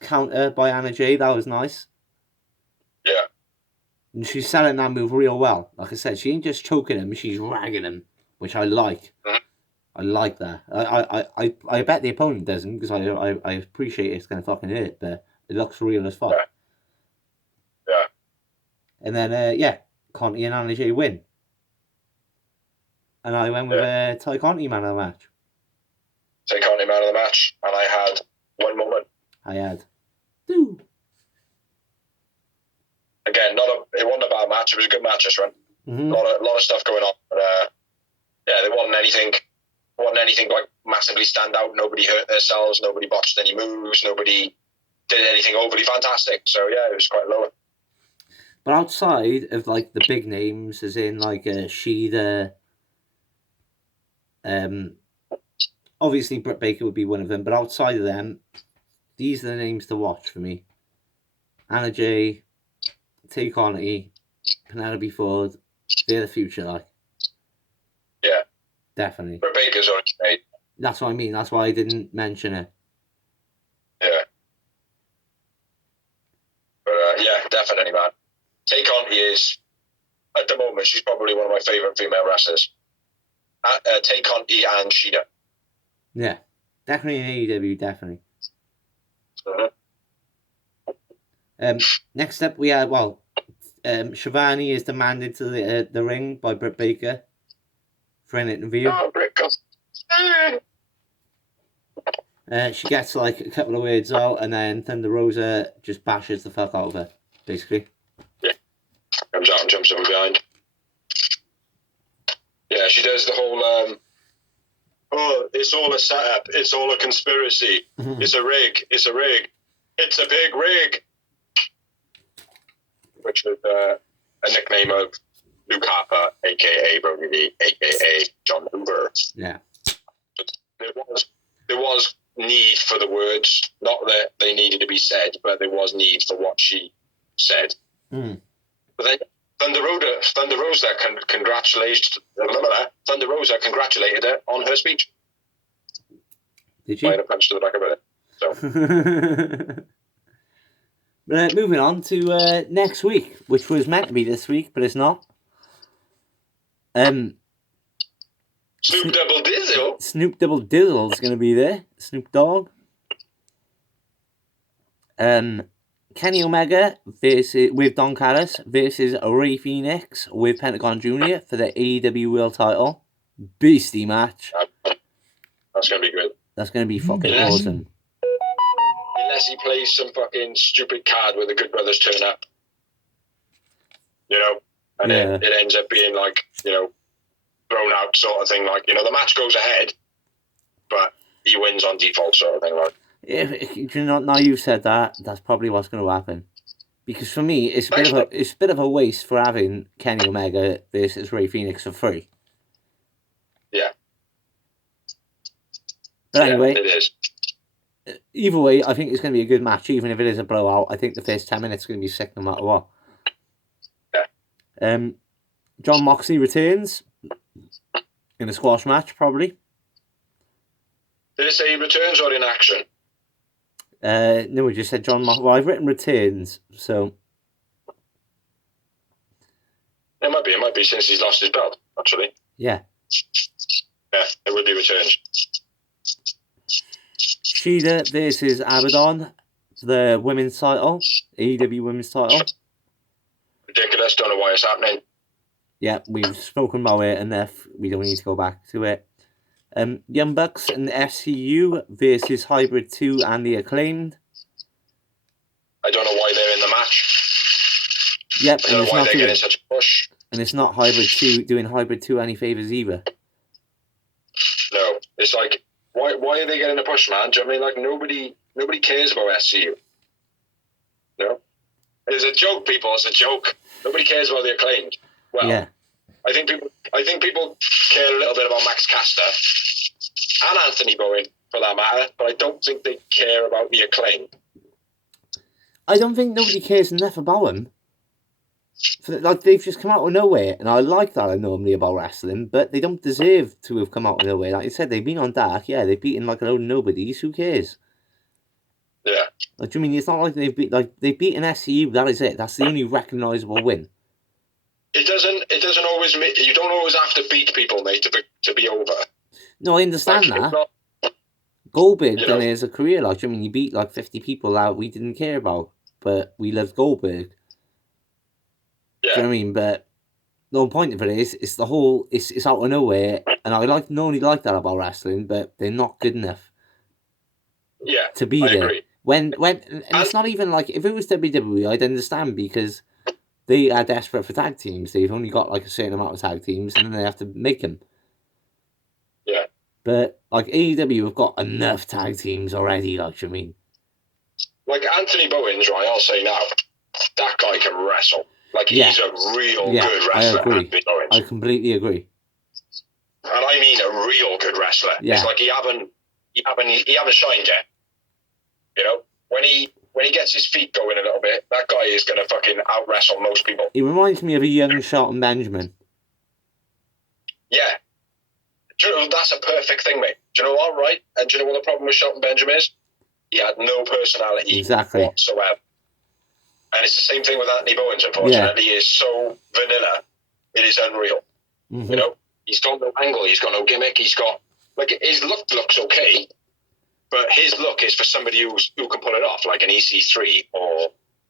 Counter by Anna Jay. That was nice. Yeah. And she's selling that move real well. Like I said, she ain't just choking him, she's ragging him, which I like. Mm-hmm. I like that. I bet the opponent doesn't, because I appreciate it's going to fucking hurt, but it looks real as fuck. Yeah. And then, Conti and Anna Jay win. And I went with Ty Conti man of the match. Tay Conti man of the match, and I had one moment. I had. Ooh. Again, it wasn't a bad match. It was a good match this run. Mm-hmm. A lot of stuff going on. But, there wasn't anything like massively stand out. Nobody hurt themselves. Nobody botched any moves. Nobody did anything overly fantastic. So yeah, it was quite low. But outside of like the big names, as in like Shida, obviously Britt Baker would be one of them. But outside of them, these are the names to watch for me: Anna Jay, Tay Conti, Penelope Ford. They're the future, like. Yeah. Definitely. Britt Baker's already made. That's what I mean. That's why I didn't mention it. Yeah. But definitely, man. Tay Conti is, at the moment, she's probably one of my favourite female wrestlers. Tay Conti and Shida. Yeah. Definitely in AEW, definitely. Mm-hmm. Next up, we had, Shivani is demanded to the ring by Britt Baker for an interview. Oh, Britt comes. She gets like a couple of words out, and then Thunder Rosa just bashes the fuck out of her, basically. Yeah. Comes out and jumps over behind. Yeah, she does the whole, it's all a setup. It's all a conspiracy. Mm-hmm. It's a rig. It's a rig. It's a big rig. Which was a nickname of Luke Harper, a.k.a. Brodie Lee, a.k.a. John Hoover. Yeah. There was need for the words. Not that they needed to be said, but there was need for what she said. Mm. But then Thunder Rosa congratulated her on her speech. Did she? By a punch to the back of her. So. Moving on to next week, which was meant to be this week, but it's not. Snoop Double Dizzle. Snoop Double Dizzle is going to be there. Snoop Dogg. Kenny Omega with Don Callis versus Rey Fenix with Pentagon Jr. for the AEW World Title. Beastie match. That's going to be good. That's going to be fucking awesome. Unless he plays some fucking stupid card where the Good Brothers turn up. You know? And it ends up being like, thrown out sort of thing. Like, the match goes ahead, but he wins on default sort of thing. Like. If now you've said that, that's probably what's going to happen. Because for me, it's a bit of a waste for having Kenny Omega versus Rey Fenix for free. Yeah. But anyway, it is. Either way, I think it's going to be a good match, even if it is a blowout. I think the first 10 minutes are going to be sick no matter what. Yeah. John Moxley returns in a squash match, probably. Did it say he returns or in action? No, we just said John Moxley. Well, I've written returns, so... It might be since he's lost his belt, actually. Yeah. Yeah, it would be returns. Shida versus Abaddon. for the women's title, AEW women's title. Ridiculous. Don't know why it's happening. Yeah, we've spoken about it enough. We don't need to go back to it. Young Bucks and SCU versus Hybrid 2 and the Acclaimed. I don't know why they're in the match. Yep, I don't know why they're getting such a push. And it's not Hybrid 2 doing Hybrid 2 any favours either. No, it's like, why are they getting a push, man? Do you know what I mean? Like, nobody cares about SCU. No? It's a joke, people. It's a joke. Nobody cares about the Acclaimed. Well, yeah. I think people care a little bit about Max Caster and Anthony Bowen, for that matter, but I don't think they care about the Acclaimed. I don't think nobody cares enough about them. Like, they've just come out of nowhere, and I like that normally about wrestling, but they don't deserve to have come out of nowhere. Like I said, they've been on Dark, yeah, they've beaten like a load of nobodies. Who cares? Yeah. Like, do you mean it's not like they've beaten SCU? That is it. That's the only recognisable win. It doesn't always. You don't always have to beat people, mate, to be over. No, I understand that. Goldberg done it as a career. Like, I mean, he beat like 50 people that we didn't care about, but we loved Goldberg. Yeah. Do you know what I mean? But the whole point of it is, it's the whole, it's out of nowhere, and I not only like that about wrestling, but they're not good enough. Yeah, to be there. Agree. And it's not even like, if it was WWE, I'd understand, because they are desperate for tag teams. They've only got like a certain amount of tag teams, and then they have to make them. Yeah. But like AEW have got enough tag teams already. Like, I mean, like Anthony Bowens, right? I'll say now, that guy can wrestle. Like, he's a real good wrestler. I agree. I completely agree. And I mean a real good wrestler. Yeah. It's like he haven't shined yet. You know, when he gets his feet going a little bit, that guy is gonna fucking out wrestle most people. He reminds me of a young Shelton Benjamin. Yeah. Do you know, that's a perfect thing, mate. Do you know what, right? And do you know what the problem with Shelton Benjamin is? He had no personality whatsoever. And it's the same thing with Anthony Bowens, unfortunately. He is so vanilla. It is unreal. Mm-hmm. You know, he's got no angle. He's got no gimmick. He's got, like, his look looks okay, but his look is for somebody who can pull it off, like an EC3, or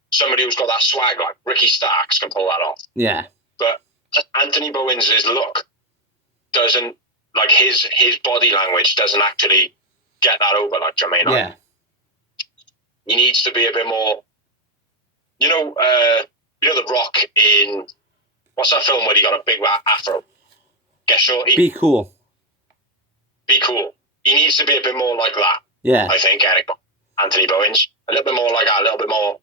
somebody who's got that swag, like Ricky Starks can pull that off. Yeah. But Anthony Bowens' look doesn't, like, his body language doesn't actually get that over, like, do you know what I mean? Like, he needs to be a bit more, you know The Rock in, what's that film where he got a big afro? Get Shorty? Be Cool. Be Cool. He needs to be a bit more like that. Yeah. I think, Anthony Bowens. A little bit more like that, a little bit more,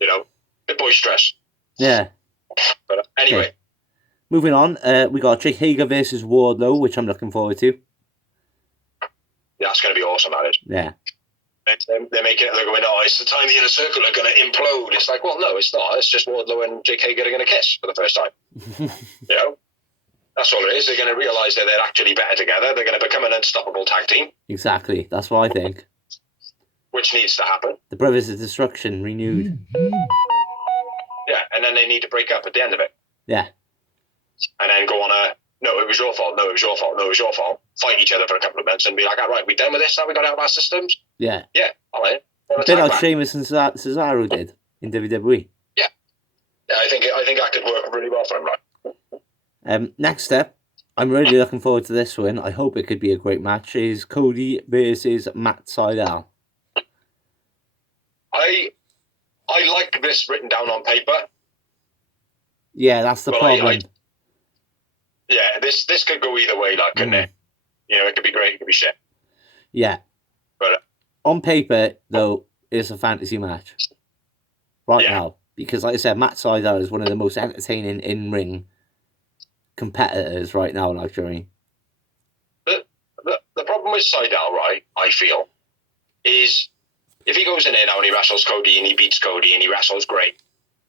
you know, a bit boisterous. Yeah. But anyway. Okay. Moving on, we got Jake Hager versus Wardlow, which I'm looking forward to. Yeah, that's going to be awesome, that is. Yeah. They're making it, they're going, oh, it's the time the Inner Circle are going to implode. It's like, well, no, it's not. It's just Wardlow and Jake Hager are going to kiss for the first time. You know? That's all it is. They're going to realise that they're actually better together. They're going to become an unstoppable tag team. Exactly. That's what I think. Which needs to happen. The Brothers of Destruction renewed. Yeah, and then they need to break up at the end of it. Yeah. And then go on a, no, it was your fault, no, it was your fault, no, it was your fault. Fight each other for a couple of months and be like, all right, we done with this now? We got out of our systems? Yeah. Yeah, all right. A bit like Sheamus and Cesaro did in WWE. Yeah. Yeah, I think that could work really well for him, right? Next up, I'm really looking forward to this one. I hope it could be a great match. Is Cody versus Matt Sydal. I like this written down on paper. Yeah, that's the problem. Yeah, this could go either way, like, couldn't it? You know, it could be great, it could be shit. Yeah. But on paper, though, it's a fantasy match right now. Because, like I said, Matt Sydal is one of the most entertaining in-ring competitors right now, like, Jeremy. The problem with Sydal, right, I feel, is if he goes in there now and he wrestles Cody and he beats Cody and he wrestles great,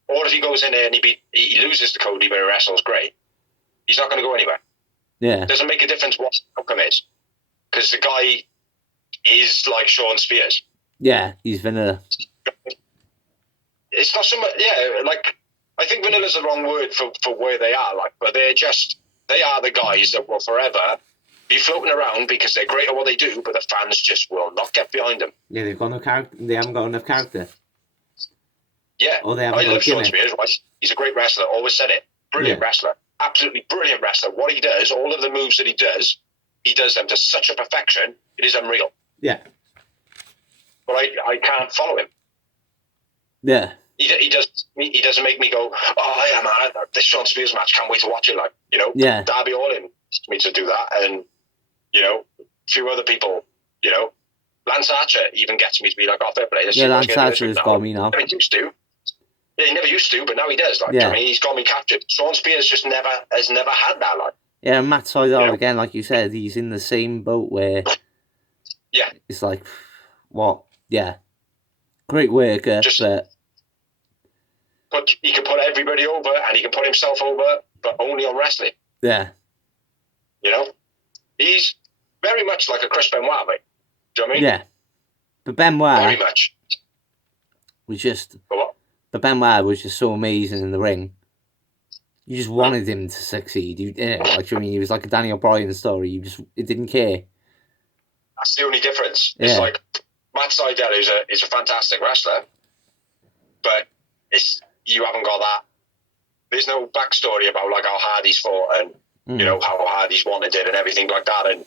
or if he goes in there and he loses to Cody but he wrestles great, he's not going to go anywhere. Yeah. It doesn't make a difference what the outcome is. Because the guy is like Sean Spears. Yeah, he's vanilla. It's not so much, like, I think vanilla's the wrong word for where they are, like, but they are the guys that will forever be floating around because they're great at what they do, but the fans just will not get behind them. Yeah, they've got no character. They haven't got enough character. Yeah, or they I haven't got love a Sean gimmick. Spears. Right? He's a great wrestler. Always said it. Brilliant wrestler. Absolutely brilliant wrestler. What he does, all of the moves that he does them to such a perfection. It is unreal. Yeah. But I can't follow him. Yeah. He doesn't make me go, oh yeah, man, this Sean Spears match, can't wait to watch it. Like, you know, Yeah. Darby Allin asked me to do that, and you know, a few other people, you know, Lance Archer even gets me to be like, oh, fair play. Lance Archer has got me now. He used to. Yeah, he never used to, but now he does. Like, yeah. I mean, he's got me captured. Sean Spears has never had that. Like, yeah, Matt Sydal again, like you said, he's in the same boat where, yeah, it's like, what? Yeah, great worker, but he can put everybody over, and he can put himself over, but only on wrestling. Yeah, you know, he's very much like a Chris Benoit, mate. Do you know what I mean? Yeah, but Benoit very much was just. But Benoit was just so amazing in the ring. You just wanted him to succeed. Like, I mean, he was like a Daniel Bryan story. It didn't care. That's the only difference. Yeah. It's like Matt Sydal is a fantastic wrestler, but you haven't got that. There's no backstory about like how hard he's fought and you know how hard he's wanted it and everything like that, and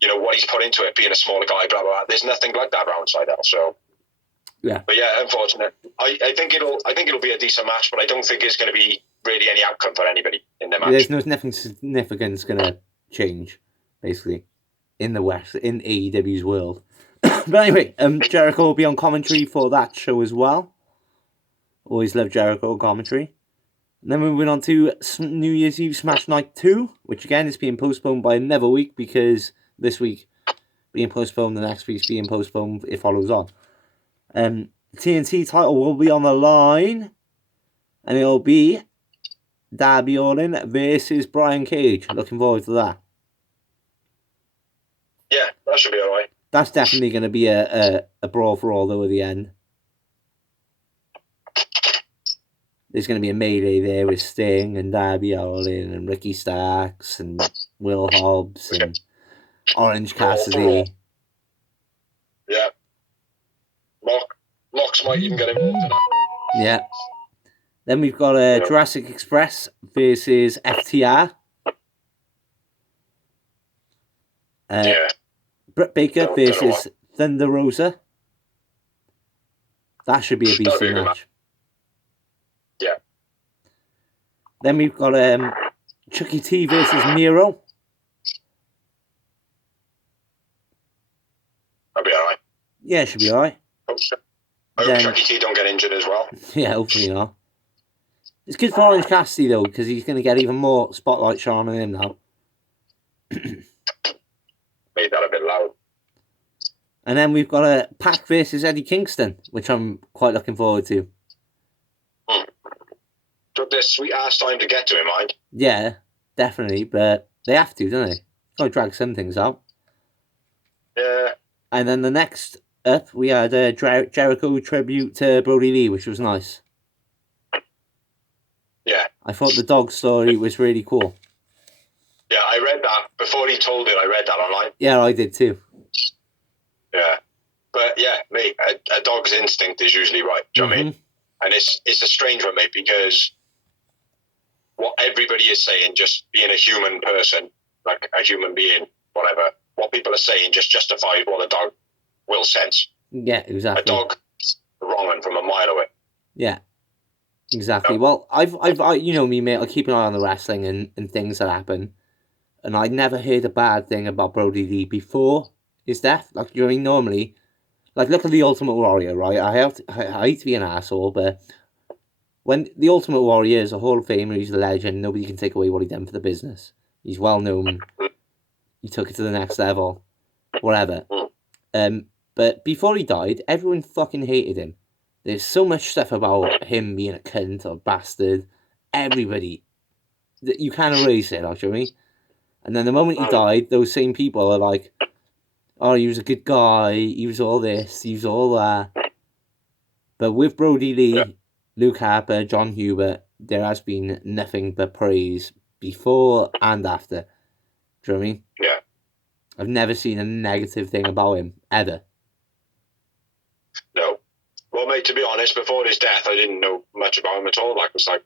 you know what he's put into it, being a smaller guy, blah blah blah. There's nothing like that around Sydal. So yeah, but yeah, unfortunate. I think it'll be a decent match, but I don't think it's going to be really any outcome for anybody in the match. There's nothing significant going to change, basically, in AEW's world. But anyway, Jericho will be on commentary for that show as well. Always love Jericho commentary. And then moving on to New Year's Eve Smash Night 2, which again is being postponed by another week because this week being postponed, the next week's being postponed, it follows on. The TNT title will be on the line, and it'll be Darby Allin versus Brian Cage. Looking forward to that. Yeah, that should be alright. That's definitely going to be a brawl for all, though, at the end. There's going to be a melee there with Sting and Darby Allin and Ricky Starks and Will Hobbs and Orange Cassidy. Yeah. Mox might even get involved in that. Yeah. Then we've got Jurassic Express versus FTR. Britt Baker versus Thunder Rosa. That should be a beastly match. Yeah. Then we've got Chucky T versus Miro. That'll be alright. Yeah, it should be alright. I hope Chucky T don't get injured as well. Yeah, hopefully not. It's good for Orange Cassidy, though, because he's going to get even more spotlight shone on him now. Made that a bit loud. And then we've got Pac versus Eddie Kingston, which I'm quite looking forward to. Took their sweet ass time to get to him, mind. Yeah, definitely, but they have to, don't they? Got to drag some things out. Yeah. And then the next up, we had a Jericho tribute to Brodie Lee, which was nice. Yeah. I thought the dog story was really cool. Yeah, I read that. Before he told it, I read that online. Yeah, I did too. Yeah. But yeah, mate, a dog's instinct is usually right. Do you know what I mean? And it's a strange one, mate, because what everybody is saying, just being a human person, like a human being, whatever, what people are saying just justifies what a dog will sense. Yeah, exactly. A dog wrong one from a mile away. Yeah, exactly. No. Well, I you know me, mate, I keep an eye on the wrestling and things that happen, and I never heard a bad thing about Brodie Lee before his death. Like, you know what I mean? Normally, like, look at the Ultimate Warrior, right? I hate to be an asshole, but when the Ultimate Warrior is a Hall of Famer, he's a legend, nobody can take away what he done for the business. He's well known. He took it to the next level. Whatever. But before he died, everyone fucking hated him. There's so much stuff about him being a cunt or bastard. Everybody. You can't erase it, actually. And then the moment he died, those same people are like, oh, he was a good guy, he was all this, he was all that. But with Brodie Lee, Luke Harper, John Hubert, there has been nothing but praise before and after. Do you know what I mean? Yeah. I've never seen a negative thing about him, ever. No. Well, mate, to be honest, before his death, I didn't know much about him at all. Like, it's like,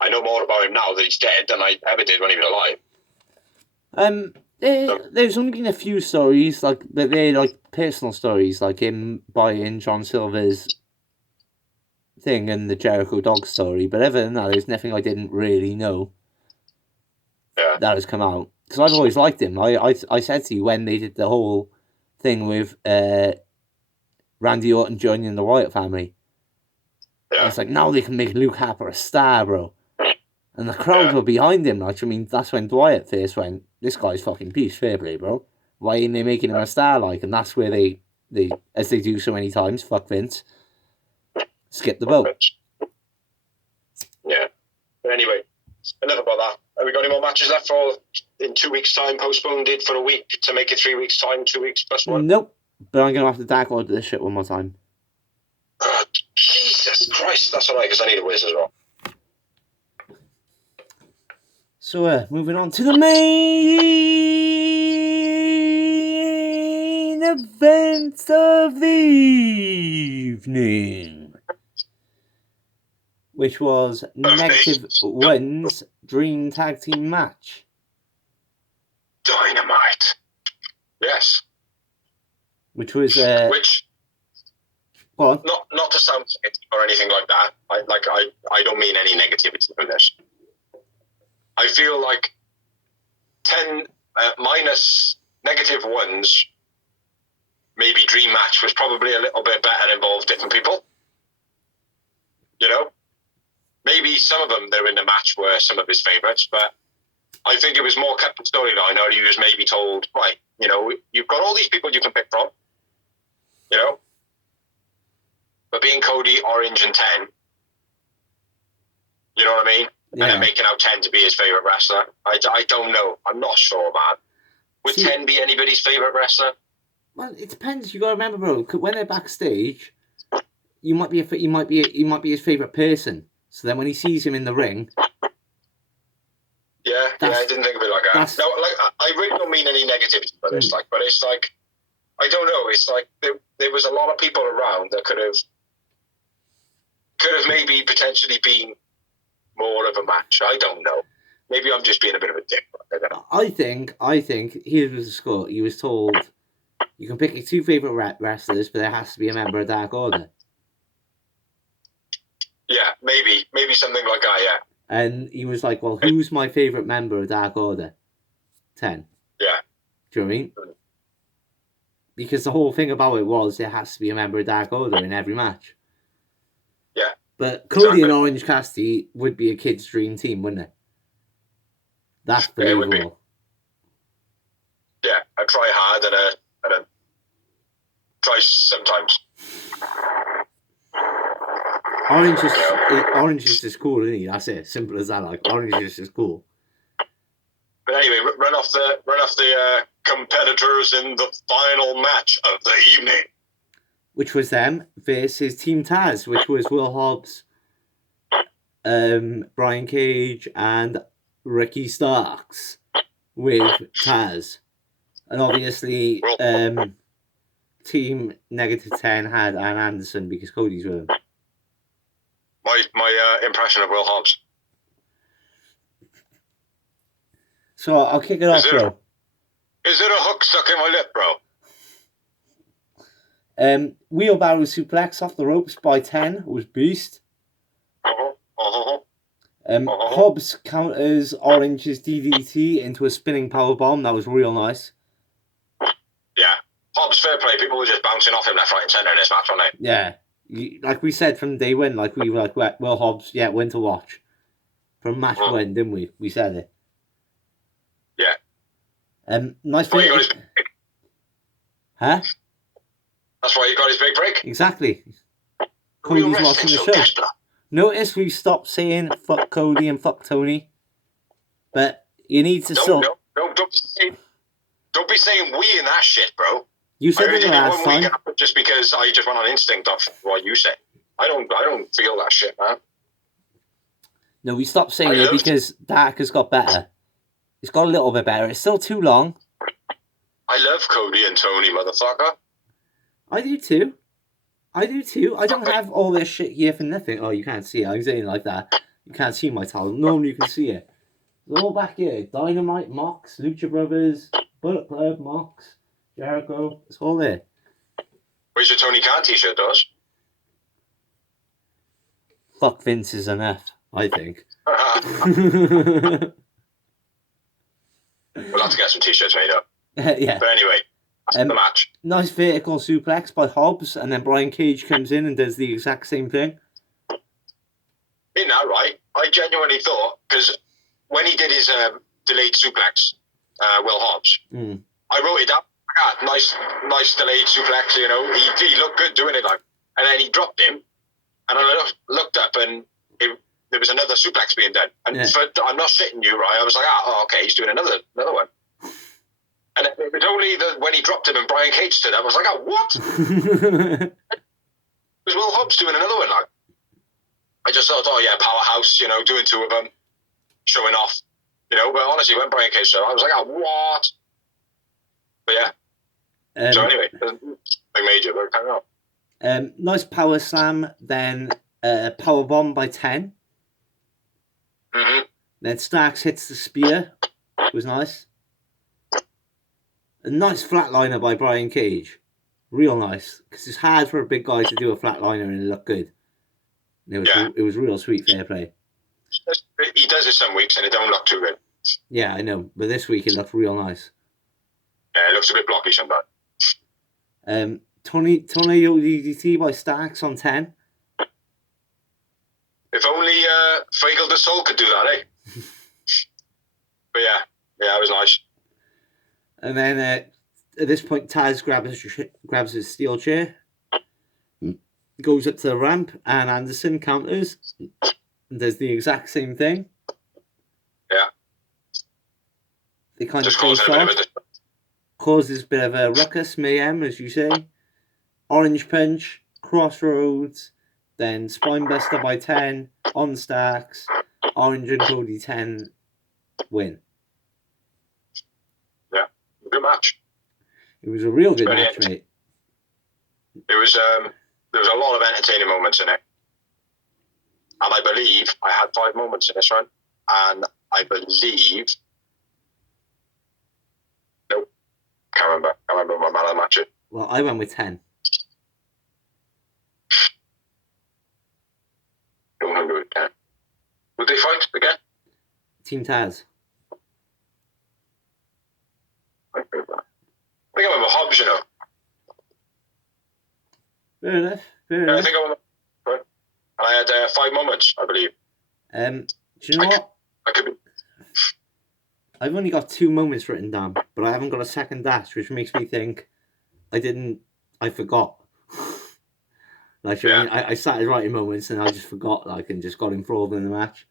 I know more about him now that he's dead than I ever did when he was alive. There's only been a few stories, like, but they're like personal stories, like him buying John Silver's thing and the Jericho Dog story. But other than that, there's nothing I didn't really know that has come out. Because I've always liked him. I said to you when they did the whole thing with Randy Orton joining the Wyatt family. Yeah. It's like, now they can make Luke Harper a star, bro. And the crowd were behind him. Like, I mean, that's when Wyatt first went, this guy's fucking piece, fair play, bro. Why ain't they making him a star, like? And that's where they as they do so many times, fuck Vince, skip the boat. Yeah. But anyway, enough about that. Have we got any more matches left for in 2 weeks' time? Postponed it for a week to make it 3 weeks' time, 2 weeks plus one? Nope. But I'm going to have to dark order this shit one more time. Jesus Christ, that's alright, because I need a whiz as well. So, moving on to the main event of the evening, which was Negative One's Dream Tag Team match. Dynamite. Yes. Which was Go on. Not to sound negative or anything like that. I don't mean any negativity from this. I feel like 10 minus negative ones, maybe dream match was probably a little bit better and involved different people. You know? Maybe some of them that were in the match were some of his favourites, but I think it was more kept the storyline, or he was maybe told, right, you know, you've got all these people you can pick from, you know? But being Cody, Orange, and 10, you know what I mean? Yeah. And then making out 10 to be his favourite wrestler. I don't know. I'm not sure, man. Would 10 be anybody's favourite wrestler? Well, it depends. You got to remember, bro. When they're backstage, you might be his favourite person. So then when he sees him in the ring, yeah, I didn't think of it like that. No, like I really don't mean any negativity by this, but it's like, I don't know. It's like there was a lot of people around that could have maybe potentially been more of a match. I don't know. Maybe I'm just being a bit of a dick. I don't know. I think here was the score. He was told you can pick your two favourite wrestlers, but there has to be a member of Dark Order. Yeah, maybe something like that. Yeah. And he was like, "Well, who's my favourite member of Dark Order?" 10. Yeah. Do you know what I mean? Because the whole thing about it was there has to be a member of Dark Order in every match. Yeah. But Cody and Orange Cassidy would be a kid's dream team, wouldn't it? That's believable. Yeah, I try hard and I try sometimes. Orange is just cool, isn't he? That's it. Simple as that. Like, Orange is just cool. But anyway, run off the competitors in the final match of the evening, which was them versus Team Taz, which was Will Hobbs, Brian Cage, and Ricky Starks with Taz, and obviously Team Negative 10 had Ann Anderson because Cody's with him. My impression of Will Hobbs. So I'll kick it off, bro. Is it a hook stuck in my lip, bro? Wheelbarrow suplex off the ropes by 10 was beast. Hobbs counters Orange's DDT into a spinning powerbomb. That was real nice. Yeah. Hobbs, fair play. People were just bouncing off him left, right, and centre in this match, weren't they? Yeah. Like we said from day one, like we were like, Will Hobbs, yeah, when to watch. From match one, didn't we? We said it. Yeah. Nice thing. Huh? That's why he got his big break. Exactly. Cody's watching the show. Desperate. Notice we stopped saying fuck Cody and fuck Tony. But you need to still... No, don't be saying we in that shit, bro. You said it last time. Just because I just went on instinct of what you said. I don't feel that shit, man. No, we stopped saying it because Dark has got better. It's got a little bit better. It's still too long. I love Cody and Tony, motherfucker. I do too. I do too. I don't have all this shit here for nothing. Oh, you can't see it. I'm saying like that. You can't see my talent. Normally you can see it. It's all back here. Dynamite, Mox, Lucha Brothers, Bullet Club, Mox, Jericho. It's all there. Where's your Tony Khan t-shirt, Dosh? Fuck Vince is enough, I think. We'll have to get some t-shirts made up. Yeah. But anyway, that's the match. Nice vertical suplex by Hobbs, and then Brian Cage comes in and does the exact same thing. In that, right, I genuinely thought, because when he did his delayed suplex, Will Hobbs, I wrote it down. Nice delayed suplex, you know. He looked good doing it, like. And then he dropped him, and I looked up, and there was another suplex being done. And I'm not shitting you, right? I was like, okay, he's doing another one. And it was only when he dropped him and Brian Cage stood up, I was like, what? It was Will Hobbs doing another one, like. I just thought, powerhouse, you know, doing two of them, showing off, you know. But honestly, when Brian Cage showed, I was like, what? But yeah. So anyway, big major, but carry on. Nice power slam, then power bomb by 10. Mm-hmm. Then Starks hits the spear. It was nice. A nice flatliner by Brian Cage. Real nice. Because it's hard for a big guy to do a flatliner and it looked good. And it was real sweet, fair play. He does it some weeks and it don't look too good. Yeah, I know. But this week it looked real nice. Yeah, it looks a bit blocky sometimes. Tornado DDT by Starks on 10. If only Fagel the Soul could do that, eh? But yeah, it was nice. And then at this point, Taz grabs his steel chair, goes up to the ramp, and Anderson counters and does the exact same thing. Yeah. They kind of face off. Causes a bit of a ruckus, mayhem, as you say. Orange Punch, Crossroads, then Spinebuster by 10, on Starks, Orange and Cody 10, win. Yeah, good match. It was a real good match, mate. It was, there was a lot of entertaining moments in it. And I believe I had 5 moments in this one. And I believe... Nope. Can't remember my man of the match. Well, I went with 10. Would they fight again? Team Taz. I think I remember Hobbs, you know. Fair enough. I think I remember. And I had 5 moments, I believe. Do you know what? I could be. I've only got 2 moments written down, but I haven't got a second dash, which makes me think I forgot. I started writing moments and I just forgot, and just got involved in the match.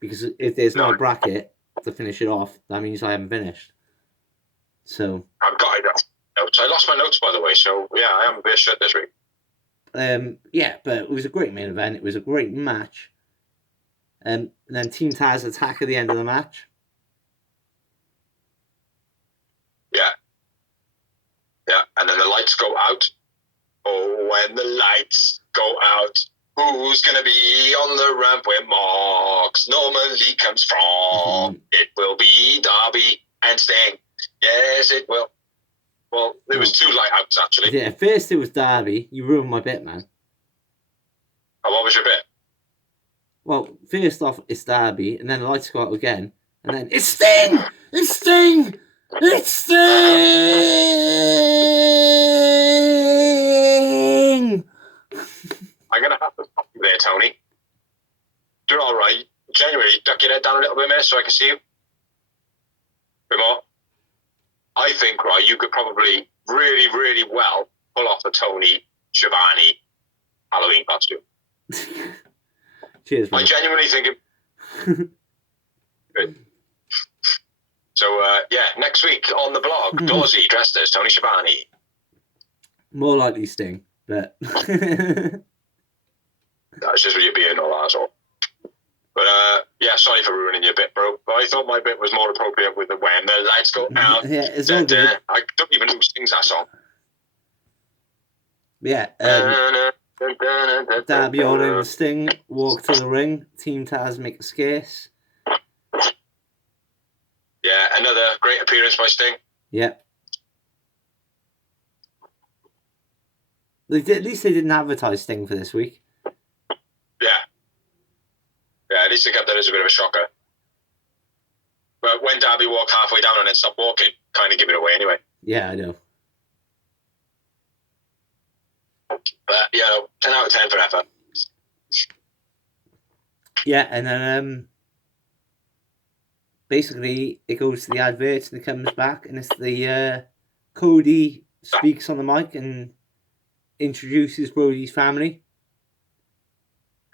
Because if there's no bracket to finish it off, that means I haven't finished. So I've got notes. I lost my notes, by the way, so yeah, I am a bit shit this week. Yeah, but it was a great main event. It was a great match. And then Team Taz attack at the end of the match. Yeah, and then the lights go out. Oh, when the lights go out, who's going to be on the ramp where Mox normally comes from? It will be Darby and Sting. Yes, it will. Well, there was 2 light outs, actually. Yeah, first it was Darby. You ruined my bit, man. Oh, what was your bit? Well, first off, it's Darby, and then the lights go out again, and then it's Sting! It's Sting! It's Sting! I'm going to have to stop you there, Tony. You're all right. Genuinely, duck your head down a little bit, so I can see you. A bit more. I think, right, you could probably really, really well pull off the Tony Schiavone Halloween costume. Cheers, man. I genuinely think it... Good. So, next week on the blog, Dorsey dressed as Tony Schiavone. More likely Sting, but... That's just what you're being all asshole. But, sorry for ruining your bit, bro. But I thought my bit was more appropriate with the when the lights go out. Yeah, it's all good. I don't even know who sings that song. Yeah. Darby Allin and Sting walk to the ring. Team Taz make a scarce. Yeah, another great appearance by Sting. Yeah. At least they didn't advertise Sting for this week. Yeah. Yeah, at least they kept that as a bit of a shocker. But when Darby walked halfway down and then stopped walking, kind of give it away anyway. Yeah, I know. But, 10 out of 10 for effort. Yeah, and then basically it goes to the adverts and it comes back and it's the Cody speaks on the mic and introduces Brodie's family.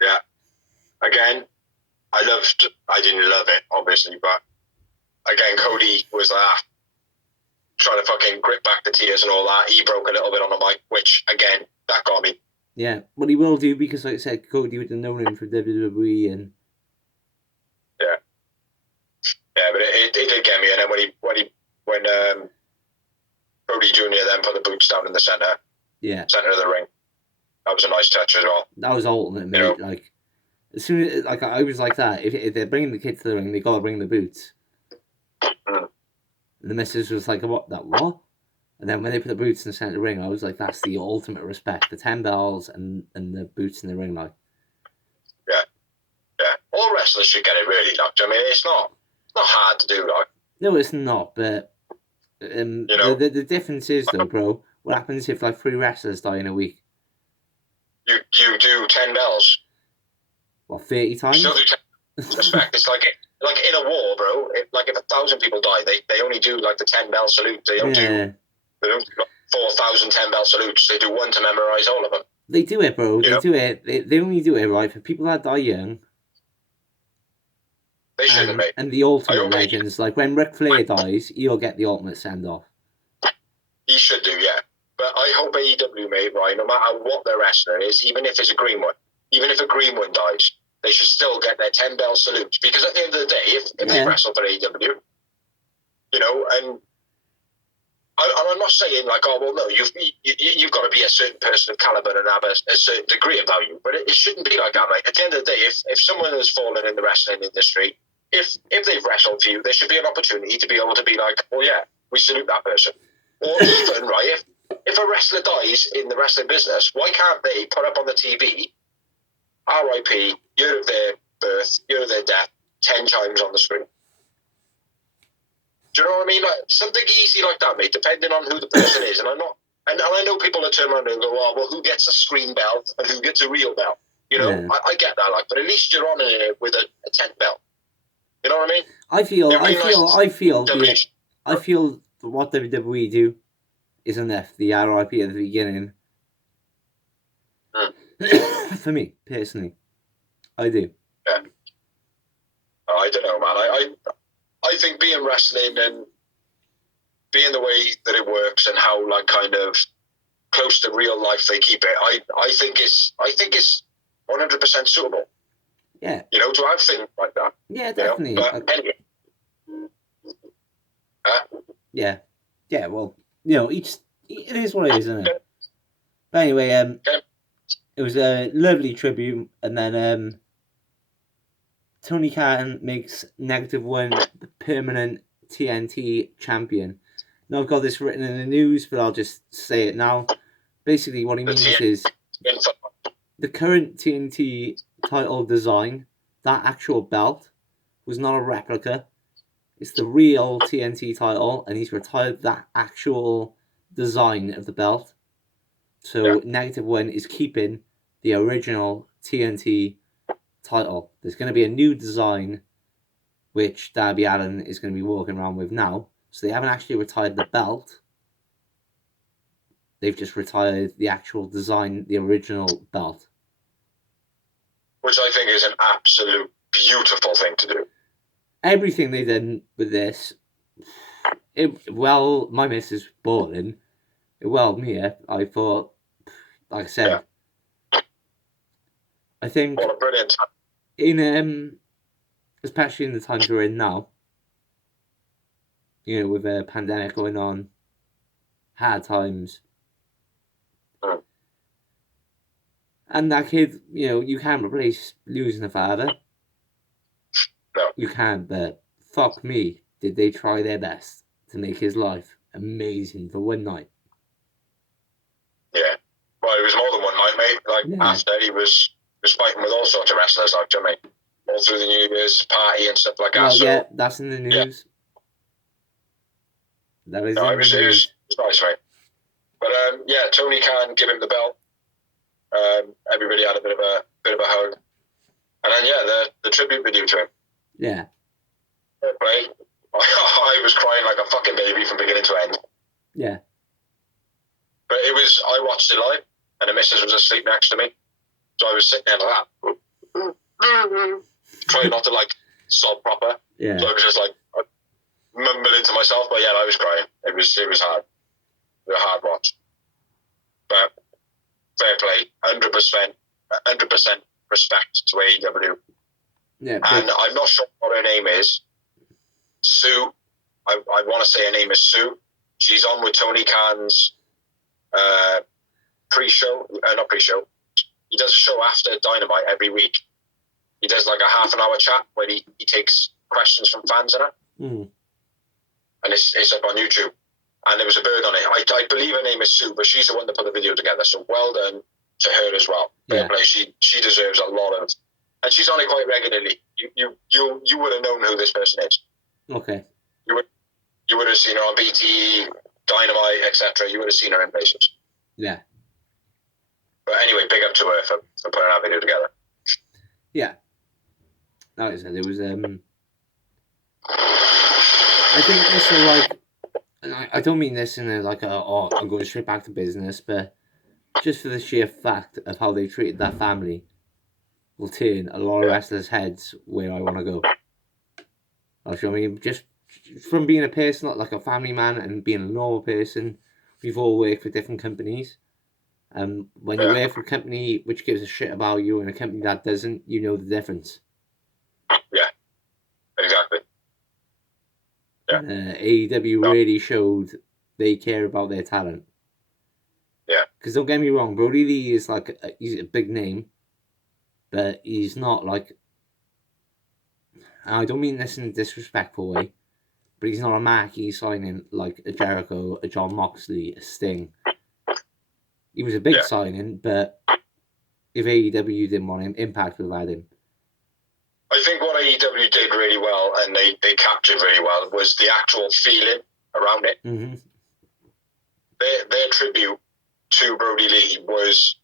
Yeah. Again, I didn't love it, obviously, but again, Cody was trying to fucking grip back the tears and all that. He broke a little bit on the mic, which, again, that got me. Yeah, well, he will do because, like I said, Cody would have known him from WWE and... Yeah. Yeah, but it did get me. And then when Brody Jr. then put the boots down in the centre of the ring, that was a nice touch as well. That was ultimate, mate. Like, as soon as I was like that, if they're bringing the kid to the ring, they got to bring the boots. And the missus was like, what? And then when they put the boots in the centre of the ring, I was like, that's the ultimate respect. The 10 bells and the boots in the ring, like. Yeah. Yeah. All wrestlers should get it, really. Like, I mean, it's not hard to do, like. No, it's not, but the difference is, though, bro, what happens if, like, 3 wrestlers die in a week? You do 10 bells. What, 30 times? You still do 10 respect. It's like in a war, bro. If 1,000 people die, they only do, like, the 10 bell salute. They don't do 4,000 10 bell salutes. They do one to memorise all of them. They do it, bro. Do it. They only do it, right, for people that die young. They shouldn't, mate. And the ultimate legends. Like, when Ric Flair dies, he'll get the ultimate send-off. He should do, yeah. But I hope AEW, mate, right, no matter what their wrestler is, even if it's a green one, even if a green one dies, they should still get their 10 bell salutes. Because at the end of the day, if they wrestle for AEW, and I'm not saying, like, oh, well, no, you've got to be a certain person of caliber and have a certain degree of value. But it shouldn't be like that, mate. At the end of the day, if someone has fallen in the wrestling industry, if they've wrestled for you, there should be an opportunity to be able to be like, oh, yeah, we salute that person. Or even, right, if a wrestler dies in the wrestling business, why can't they put up on the TV, R.I.P, year of their birth, year of their death, 10 times on the screen? Do you know what I mean? Like, something easy like that, mate, depending on who the person is. And I know people that turn around and go, oh, well, who gets a screen bell and who gets a real bell? I get that, like, but at least you're on it with a 10 bell. You know what I mean? I feel what WWE do is enough. The R.I.P at the beginning. For me, personally. I do. Yeah. I don't know, man. I think being wrestling and being the way that it works and how, like, kind of close to real life they keep it, I think it's 100% suitable. Yeah. To have things like that. Yeah, definitely. But anyway. Yeah. Yeah, well, it is what it is, isn't it? But anyway, it was a lovely tribute, and then Tony Khan makes -1 the permanent TNT champion. Now, I've got this written in the news, but I'll just say it now. Basically, what he means is the current TNT title design, that actual belt, was not a replica. It's the real TNT title, and he's retired that actual design of the belt. So, -1 is keeping the original TNT title. There's going to be a new design, which Darby Allin is going to be walking around with now. So, they haven't actually retired the belt. They've just retired the actual design, the original belt. Which I think is an absolute beautiful thing to do. Everything they did with this, my missus balling. It welled me up. I thought, like I said, I think what a brilliant time. In especially in the times we're in now, with a pandemic going on, hard times. And that kid, you know, you can't replace losing a father. No. You can't, but fuck me, did they try their best to make his life amazing for one night. Yeah. Well, it was more than one night, mate. Like, after he was fighting with all sorts of wrestlers, like, do you know what I mean? All through the New Year's party and stuff like that. Well, yeah, that's in the news. Yeah. That is in the news. It was nice, mate. But, yeah, Tony Khan give him the belt. Everybody had a bit of a hug. And then, yeah, the tribute video to him. Yeah. Right? I was crying like a fucking baby from beginning to end. Yeah. But I watched it live, and the missus was asleep next to me. So I was sitting there like that. Trying not to, like, sob proper. Yeah. So I was just, like, mumbling to myself. But, yeah, I was crying. It was hard. It was a hard watch. But fair play. 100% respect to AEW. Yeah. And I'm not sure what her name is. Sue. I want to say her name is Sue. She's on with Tony Khan's pre-show. Not pre-show. He does a show after Dynamite every week. He does like a half-an-hour chat where he takes questions from fans and that. Mm. And it's up on YouTube. And there was a bird on it. I believe her name is Sue, but she's the one that put the video together. So well done to her as well. Fair play. She deserves a lot of... And she's on it quite regularly. You would have known who this person is. Okay. You would have seen her on BT, Dynamite, etc. You would have seen her in places. Yeah. But anyway, big up to her for putting that video together. Yeah. Like I said, it was... I think this is like... And I don't mean this in I'm going straight back to business, but just for the sheer fact of how they treated that family will turn a lot of wrestlers' heads where I want to go. I mean, just from being a person, like a family man, and being a normal person, we've all worked for different companies. When you work for a company which gives a shit about you and a company that doesn't, you know the difference. Yeah, exactly. Yeah. AEW really showed they care about their talent. Yeah. Because don't get me wrong, Brodie Lee is like he's a big name, but he's not like. I don't mean this in a disrespectful way, but he's not a marquee signing like a Jericho, a John Moxley, a Sting. He was a big signing, but if AEW didn't want him, Impact would have had him. I think what AEW did really well, and they captured really well, was the actual feeling around it. Mm-hmm. Their tribute to Brodie Lee was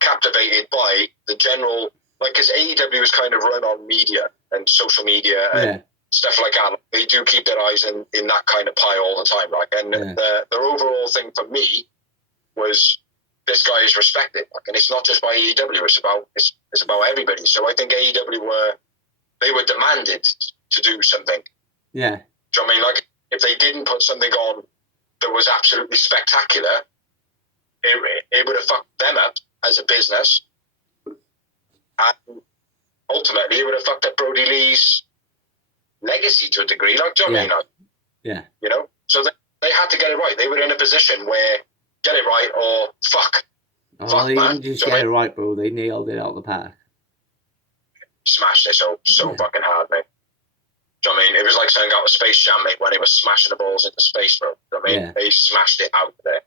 captivated by the general, like, because AEW is kind of run on media and social media and stuff like that. They do keep their eyes in that kind of pie all the time, right? And their overall thing for me was this guy is respected, like, and it's not just by AEW. It's about everybody. So I think AEW were demanded to do something. Yeah. Do you know what I mean? Like, if they didn't put something on that was absolutely spectacular, it would have fucked them up as a business. And ultimately, it would have fucked up Brodie Lee's legacy to a degree. Like, do you know what I mean? Like, yeah. You know? So they had to get it right. They were in a position where get it right or fuck. Oh, fuck, they man. didn't just get it right, bro. They nailed it out of the park. Smashed it so fucking hard, mate. Do you know what I mean? It was like something out of Space Jam, mate, when he was smashing the balls into space, bro. Do you know what I mean? They smashed it out there.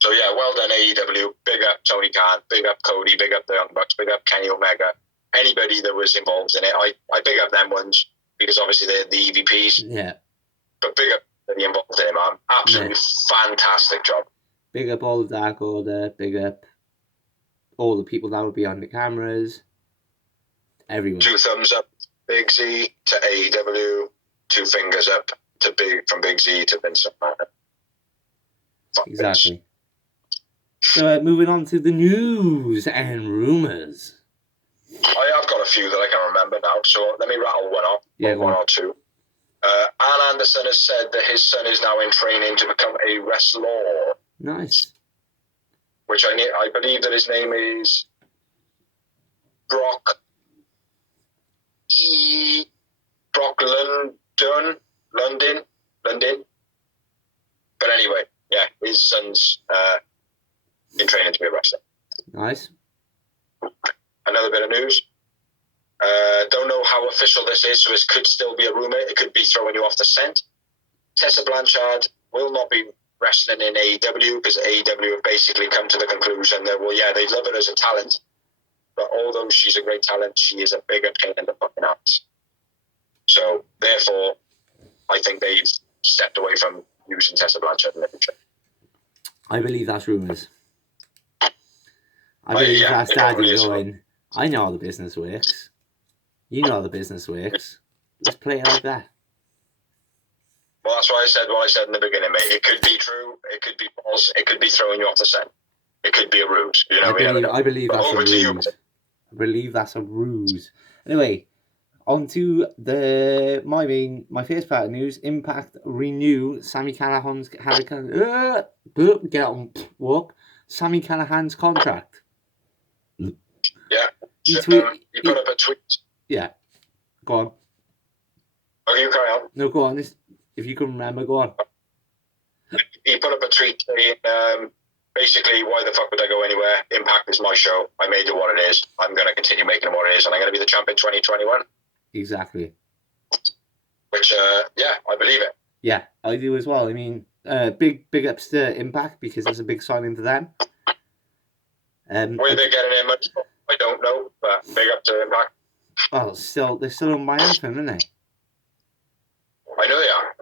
So yeah, well done AEW. Big up Tony Khan. Big up Cody. Big up the Young Bucks. Big up Kenny Omega. Anybody that was involved in it, I big up them ones because obviously they're the EVPs. Yeah. But big up the involved in it, man. Absolutely fantastic job. Big up all the Dark Order. Big up all the people that were behind the cameras. Everyone. 2 thumbs up, Big Z to AEW. 2 fingers up from Big Z to Vince McMahon. Exactly. Vince. So moving on to the news and rumours. I have got a few that I can remember now, so let me rattle one off. One or two. Arn Anderson has said that his son is now in training to become a wrestler. Nice. Which I believe that his name is Brock London. But anyway, yeah, his son's in training to be a wrestler. Nice. another bit of news. Don't know how official this is, so this could still be a rumour. It could be throwing you off the scent. Tessa Blanchard will not be wrestling in AEW because AEW have basically come to the conclusion that, well, yeah, they love her as a talent, but although she's a great talent, she is a bigger pain in the fucking ass. So, therefore, I think they've stepped away from using Tessa Blanchard in the future. I believe that's rumours. I believe that's Daddy going, I know how the business works. You know how the business works. Let's play it like that. Well, that's why I said what I said in the beginning, mate. It could be true. It could be false. It could be throwing you off the scent. It could be a ruse. You know, I believe that's a ruse. I believe that's a ruse. Anyway, on to my first part of news. Impact renew Sami Callihan's get on walk. Sami Callihan's contract. Yeah. He put up a tweet. Yeah. Go on. Oh, you carry on. No, go on. If you can remember, go on. He put up a tweet saying, basically, why the fuck would I go anywhere? Impact is my show. I made it what it is. I'm going to continue making it what it is, and I'm going to be the champ in 2021. Exactly. Which, yeah, I believe it. Yeah, I do as well. I mean, big ups to Impact because it's a big signing for them. Where they're getting in much, I don't know, but big up to Impact. Well, they're still on my Anthem, aren't they? I know they are.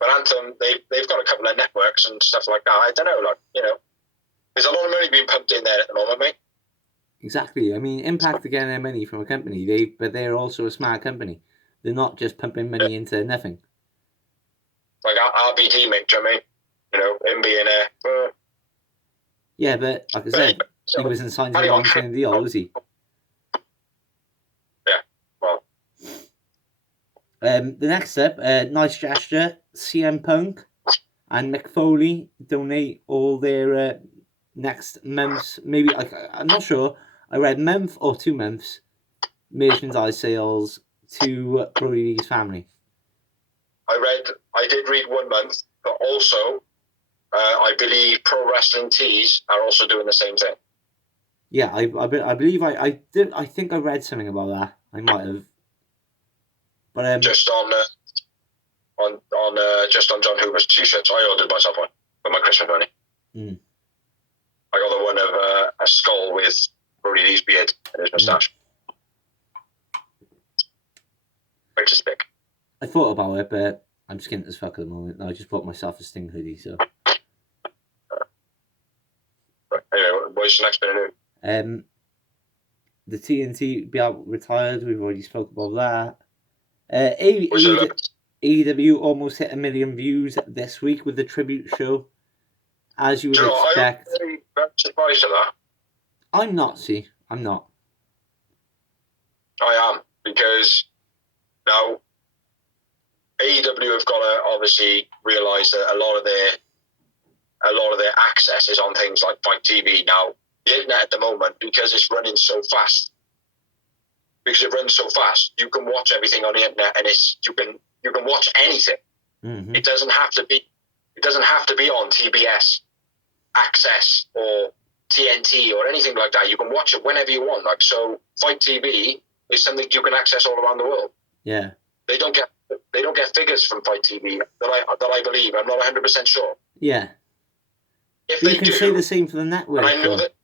But Anthem, they've got a couple of networks and stuff like that. I don't know, there's a lot of money being pumped in there at the moment, mate. Exactly. I mean, Impact are getting their money from a company, but they're also a smart company. They're not just pumping money into nothing. Like RBD, mate, do you know what I mean? Him being there. Yeah, but like I said, he wasn't signed to a long-term deal, was he? Yeah, well. The next step, nice gesture, CM Punk and Mick Foley donate all their next month's, maybe, I'm not sure, I read month or 2 months merchandise sales to Brodie Lee's family. I did read 1 month, but also I believe Pro Wrestling Tees are also doing the same thing. Yeah, I believe I did. I think I read something about that. I might have. But just on John Hoover's t-shirts, I ordered myself one for my Christmas money. I got the one of a skull with Brodie Lee's beard and his moustache, which is big. I thought about it, but I'm skint as fuck at the moment. I just bought myself a Sting hoodie, so. Anyway, what's the next bit of news? The TNT be out retired. We've already spoke about that. AEW almost hit 1 million views this week with the tribute show, as you would expect. I'm very surprised at that. I'm not. See, I'm not. I am, because now AEW have got to obviously realise that a lot of their access is on things like Fight TV. Now, the internet at the moment, because it's running so fast, you can watch everything on the internet, and you can watch anything. Mm-hmm. It doesn't have to be on TBS Access or TNT or anything like that. You can watch it whenever you want. Like, so Fight TV is something you can access all around the world. Yeah. They don't get figures from Fight TV that I believe. I'm not 100% sure. Yeah. If but they you can say the same for the network. And I know that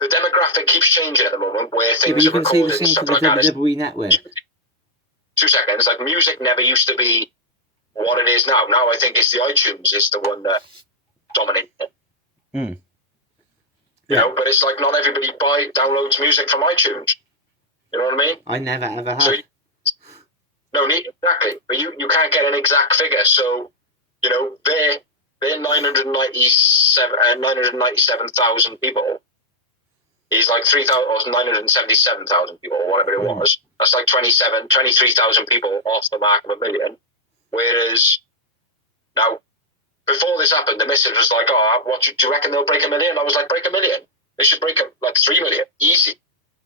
the demographic keeps changing at the moment, where things you are can say recorded the and same stuff for the like that. WWE network. 2 seconds. Like, music never used to be what it is now. Now I think it's the iTunes is the one that dominates it. Mm. You know, but it's like not everybody downloads music from iTunes. You know what I mean? I never ever have. So, exactly. But you can't get an exact figure. So, they're 997,000 people. He's like 977,000 people, or whatever it was. That's like 23,000 people off the mark of 1 million. Whereas now, before this happened, the message was like, do you reckon they'll break 1 million? I was like, break 1 million? They should break like 3 million. Easy.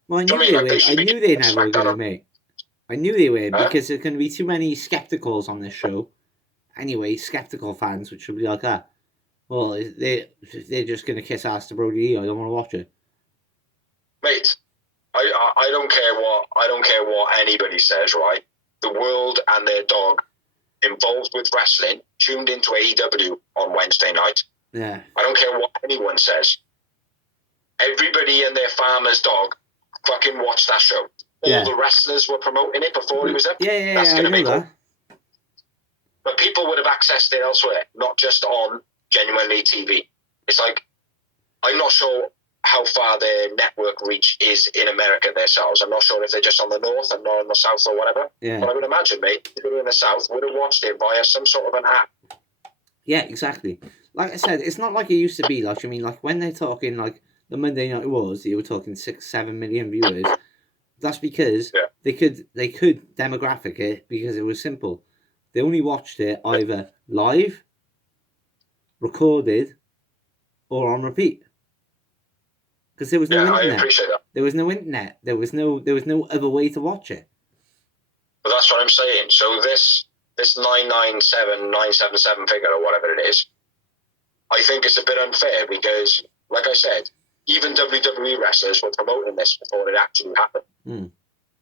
Well, I knew they never were going to make. I knew they were, because there's going to be too many skepticals on this show. Anyway, skeptical fans, which will be like, well, they're just going to kiss ass to Brodie Lee. I don't want to watch it. Mate, I don't care what anybody says, right? The world and their dog involved with wrestling tuned into AEW on Wednesday night. Yeah. I don't care what anyone says. Everybody and their farmer's dog fucking watched that show. All the wrestlers were promoting it before it was up. That's going to make that. But people would have accessed it elsewhere, not just on Genuinely TV. It's like, I'm not sure how far their network reach is in America themselves. I'm not sure if they're just on the north and not on the south or whatever. Yeah. But I would imagine, mate, people in the south would have watched it via some sort of an app. Yeah, exactly. Like I said, it's not like it used to be. Like, I mean, like when they're talking, like the Monday Night Wars, you were talking 6-7 million viewers. That's because they could demographic it because it was simple. They only watched it either live, recorded, or on repeat. Because there was no internet. I appreciate that. There was no internet. There was no other way to watch it. But that's what I'm saying. So this 997 figure or whatever it is, I think it's a bit unfair because, like I said, even WWE wrestlers were promoting this before it actually happened.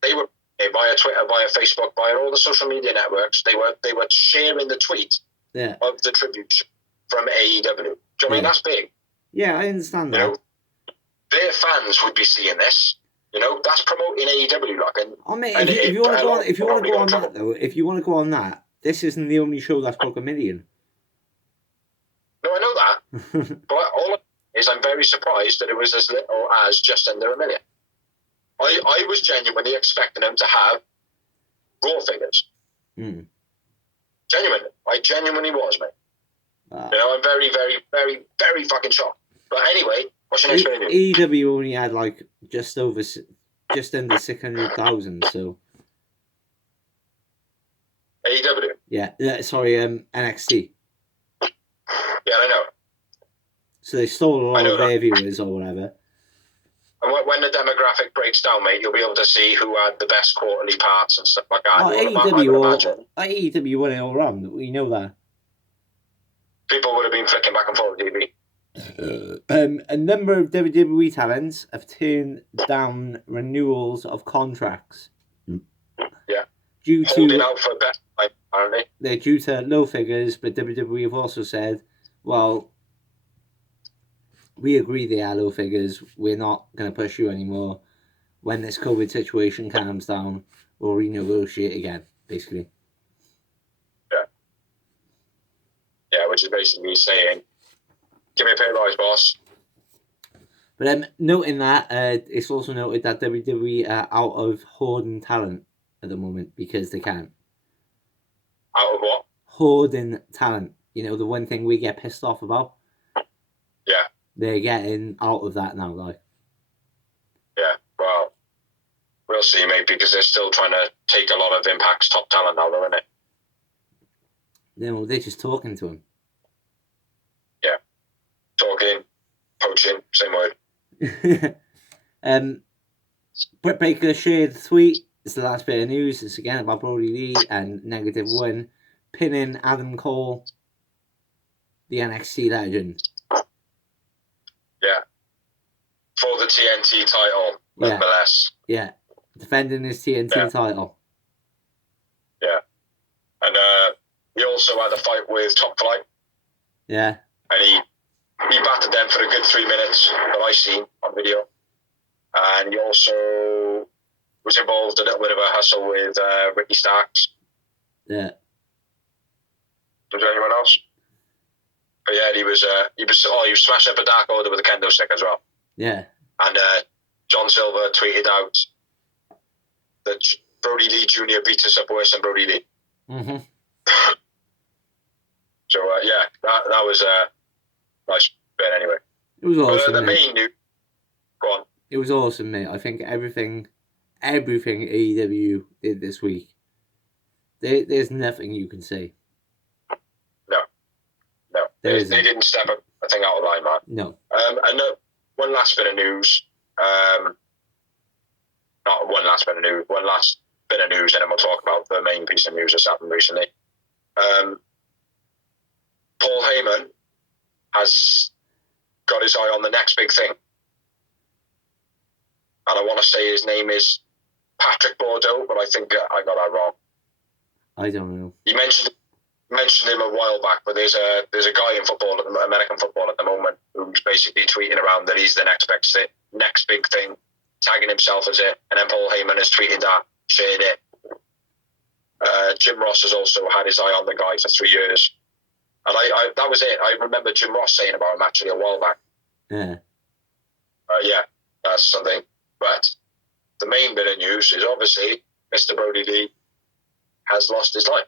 They were via Twitter, via Facebook, via all the social media networks. They were sharing the tweet of the tribute from AEW. Do you know what I mean? That's big. Yeah, I understand that. You know, their fans would be seeing this. You know, that's promoting AEW. Like, if you want to go on that though, if you want to go on that, this isn't the only show that's broke 1 million. No, I know that. But all is I'm very surprised that it was as little as just under 1 million. I was genuinely expecting them to have Raw figures. Genuinely. I genuinely was, mate. You know, I'm very, very, very, very fucking shocked. But anyway, what's your next video? AEW only had like just under 600,000, so. AEW? Yeah, sorry, NXT. Yeah, I know. So they stole a lot of their viewers or whatever. And when the demographic breaks down, mate, you'll be able to see who had the best quarterly parts and stuff like that. AEW won it all round. We know that. People would have been flicking back and forth TV. A number of WWE talents have turned down renewals of contracts. Yeah. Holding out for a bet, apparently. They're due to low figures, but WWE have also said, well, we agree they are low figures. We're not going to push you anymore. When this COVID situation calms down, we'll renegotiate again, basically. Yeah. Yeah, which is basically saying, give me a pay rise, boss. But noting that, it's also noted that WWE are out of hoarding talent at the moment because they can. Out of what? Hoarding talent. You know, the one thing we get pissed off about. Yeah. They're getting out of that now, like. Yeah, well, we'll see, mate, because they're still trying to take a lot of Impact's top talent now, though, isn't it? No, they're just talking to him. Yeah. Talking, poaching, same word. Britt Baker shared the tweet. It's the last bit of news. It's again about Brodie Lee and -1, pinning Adam Cole, the NXT legend. Yeah. For the TNT title, nonetheless. Yeah. Defending his TNT title. Yeah. And he also had a fight with Top Flight. Yeah. And he battered them for a good 3 minutes that I seen on video. And he also was involved a little bit of a hustle with Ricky Starks. Yeah. Was there anyone else? But yeah, he was smashing up a Dark Order with a kendo stick as well. Yeah. And John Silver tweeted out that Brodie Lee Jr. beats us up worse than Brodie Lee. Mm-hmm. So that was a nice bit anyway. It was awesome. But the main news. Go on. It was awesome, mate. I think everything AEW did this week. There's nothing you can say. No. They didn't step a thing out of line, man. No. And one last bit of news. Not one last bit of news. One last bit of news, and then we'll talk about the main piece of news that's happened recently. Paul Heyman has got his eye on the next big thing. and I want to say his name is Patrick Bordeaux, but I think I got that wrong. I don't know. You mentioned him a while back, but there's a guy in football, American football at the moment, who's basically tweeting around that he's the next big thing, tagging himself as it, and then Paul Heyman has tweeted that, shared it. Jim Ross has also had his eye on the guy for 3 years, and I that was it. I remember Jim Ross saying about him actually a while back. Yeah. Yeah, that's something. But the main bit of news is obviously Mr Brodie Lee has lost his life.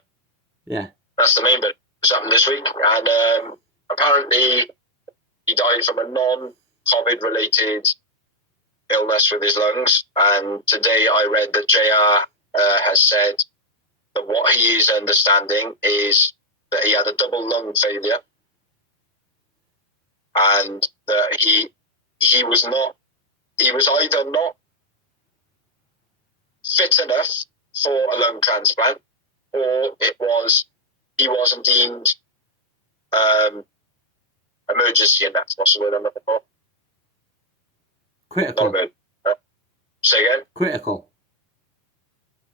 Yeah. That's the main bit. It's happened this week. And apparently he died from a non-COVID related illness with his lungs. And today I read that JR has said that what he is understanding is that he had a double lung failure and that he was either not fit enough for a lung transplant, or he wasn't deemed emergency enough. What's the word I'm looking for? Critical. Say again? Critical.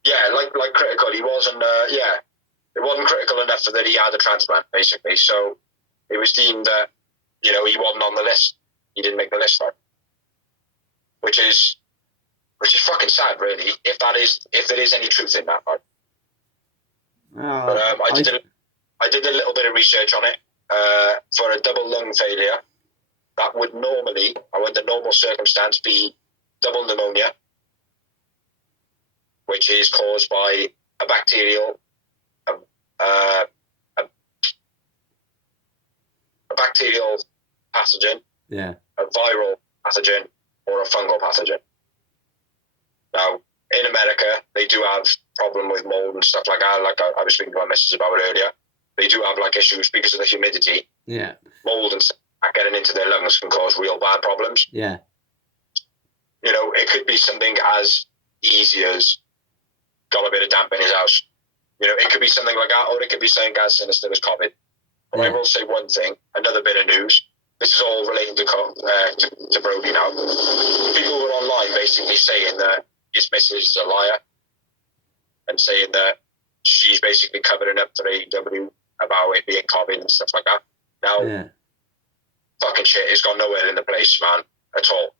Yeah, like critical. He wasn't. It wasn't critical enough that he had a transplant, basically. So it was deemed that he wasn't on the list. He didn't make the list, like, which is fucking sad, really. If there is any truth in that, like. But I did a little bit of research on it. For a double lung failure, that would normally, or under normal circumstance, be double pneumonia, which is caused by a bacterial pathogen, a viral pathogen, or a fungal pathogen. Now, in America, they do have problem with mold and stuff like that. Like I was speaking to my missus about it earlier. They do have like issues because of the humidity. Yeah. Mold and stuff getting into their lungs can cause real bad problems. Yeah. It could be something as easy as got a bit of damp in his house. It could be something like that, or it could be something as sinister as COVID. But I will say one thing, another bit of news. This is all relating to Brodie now. People were online basically saying that his missus is a liar and saying that she's basically covering up for AEW about it being COVID and stuff like that. Now, fucking shit, it's got nowhere in the place, man, at all.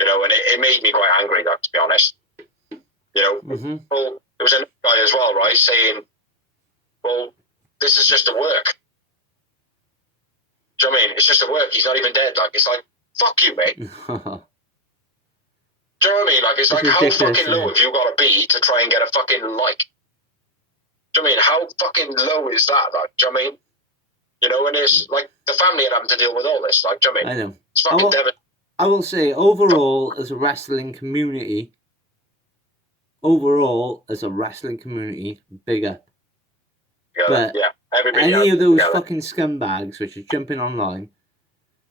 And it made me quite angry, like, to be honest. Mm-hmm. Well, there was another guy as well, right, saying, well, this is just a work. Do you know what I mean? It's just a work. He's not even dead. Like, it's like, fuck you, mate. Do you know what I mean? Like, it's like, how fucking low have you got to be to try and get a fucking like? Do you know what I mean? How fucking low is that? Like, do you know what I mean? And it's like the family are having to deal with all this. Like, do you know what I mean? I know. It's fucking devastating. I will say, overall, as a wrestling community, big up. But any of those fucking scumbags which are jumping online,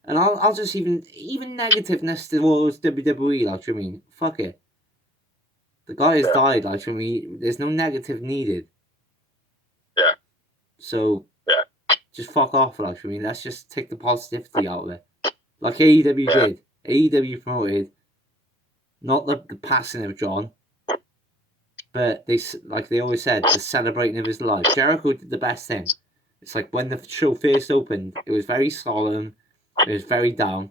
and I'll just even negativeness towards WWE, like, do you know what I mean? Fuck it. The guy has died, like, do you know what I mean? There's no negative needed. Yeah. So, just fuck off, like, do you know what I mean? Let's just take the positivity out of it. Like AEW did. AEW promoted not the passing of John, but they always said, the celebrating of his life. Jericho did the best thing. It's like when the show first opened, it was very solemn, it was very down,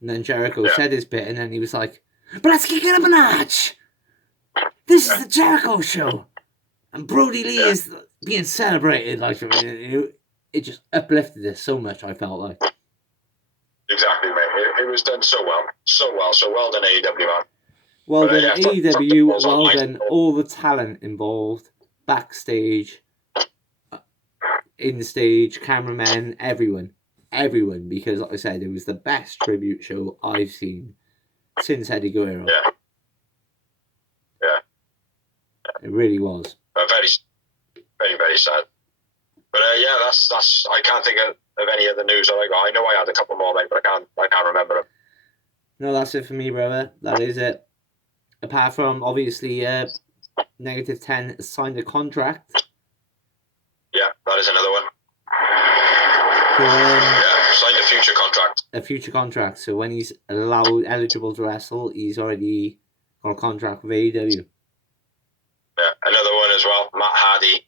and then Jericho said his bit, and then he was like, but let's kick it up a notch! This is the Jericho show! And Brodie Lee is being celebrated, like, it just uplifted us so much, I felt like. Exactly, mate. It was done so well. So well done, AEW, man. Well done, AEW. Well done, all the talent involved. Backstage, in stage, cameramen, everyone. Because, like I said, it was the best tribute show I've seen since Eddie Guerrero. Yeah. It really was. Very, very, very sad. But that's. I can't think of any other news that I got. I know I had a couple more, mate, but I can't remember them. No, that's it for me, brother. That is it. Apart from, obviously, Negative 10 signed a contract. Yeah, that is another one. Signed a future contract. a future contract. So when he's eligible to wrestle, he's already got a contract with AEW. Yeah, another one as well. Matt Hardy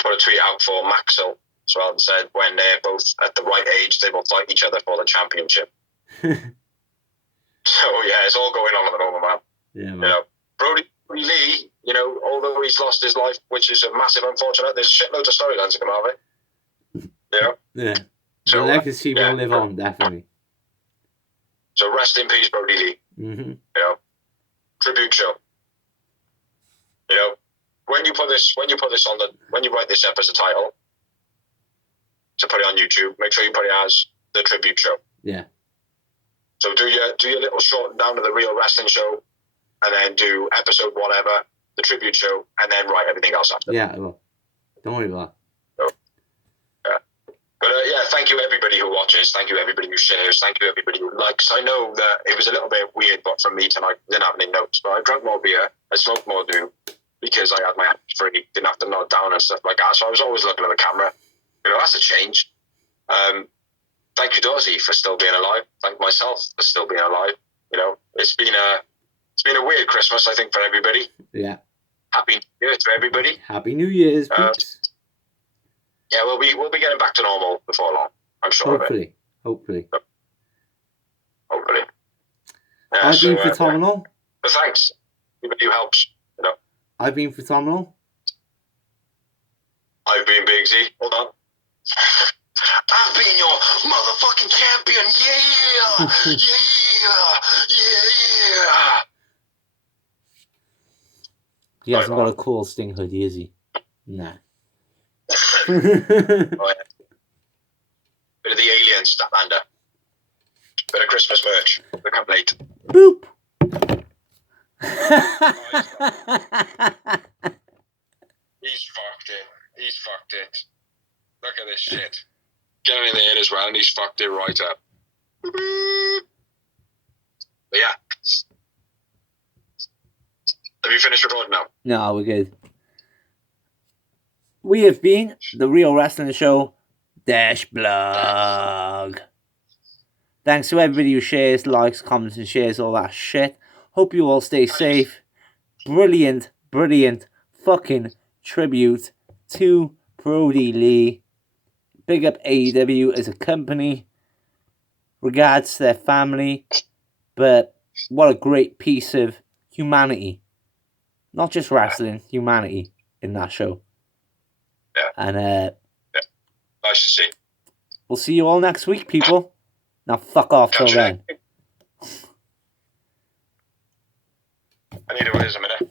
put a tweet out for Maxwell as well and said when they're both at the right age, they will fight each other for the championship. So yeah, it's all going on at the moment, man. Yeah, man. You know, Brodie Lee, you know, although he's lost his life, which is a massive unfortunate, there's shitloads of storylines that come out of it. You know? Yeah. So, the legacy will live on, definitely. So rest in peace, Brodie Lee. Mm-hmm. You know, tribute show. You know, when you write this up as a title to put it on YouTube, make sure you put it as the tribute show. Yeah. So do your little short down to the real wrestling show, and then do episode whatever, the tribute show, and then write everything else after. Yeah, I will. Don't worry about that. So, yeah. But yeah, thank you everybody who watches. Thank you everybody who shares. Thank you everybody who likes. I know that it was a little bit weird, but from me tonight, didn't have any notes, but I drank more beer, I smoked more do, because I had my hands free, didn't have to nod down and stuff like that. So I was always looking at the camera. You know, that's a change. Thank you, Dorsey, for still being alive. Thank myself for still being alive. You know, it's been a weird Christmas, I think, for everybody. Yeah. Happy New Year to everybody. Happy New Year's, peeps. Yeah, we'll be getting back to normal before long. I'm sure of it. Hopefully. Yeah, I've been phenomenal. But thanks. Everybody who helps. You know. I've been phenomenal. I've been Big Z. Hold on. I've been your motherfucking champion. Yeah. Yeah. He hasn't got a cool Sting hoodie, is he? Nah. Oh, yeah. Bit of the alien stuff under. Bit of Christmas merch. Look up late. Boop. He's fucked it. Look at this shit. Get in there as well, and he's fucked it right up. But yeah. Have you finished recording now? No, we're good. We have been the Real Wrestling Show _blog. Thanks to everybody who shares, likes, comments, and shares all that shit. Hope you all stay safe. Brilliant fucking tribute to Brodie Lee. Big up AEW as a company. Regards to their family. But what a great piece of humanity. Not just wrestling, humanity in that show. Yeah. And yeah. Nice to see. We'll see you all next week, people. Now fuck off till then. I need a minute.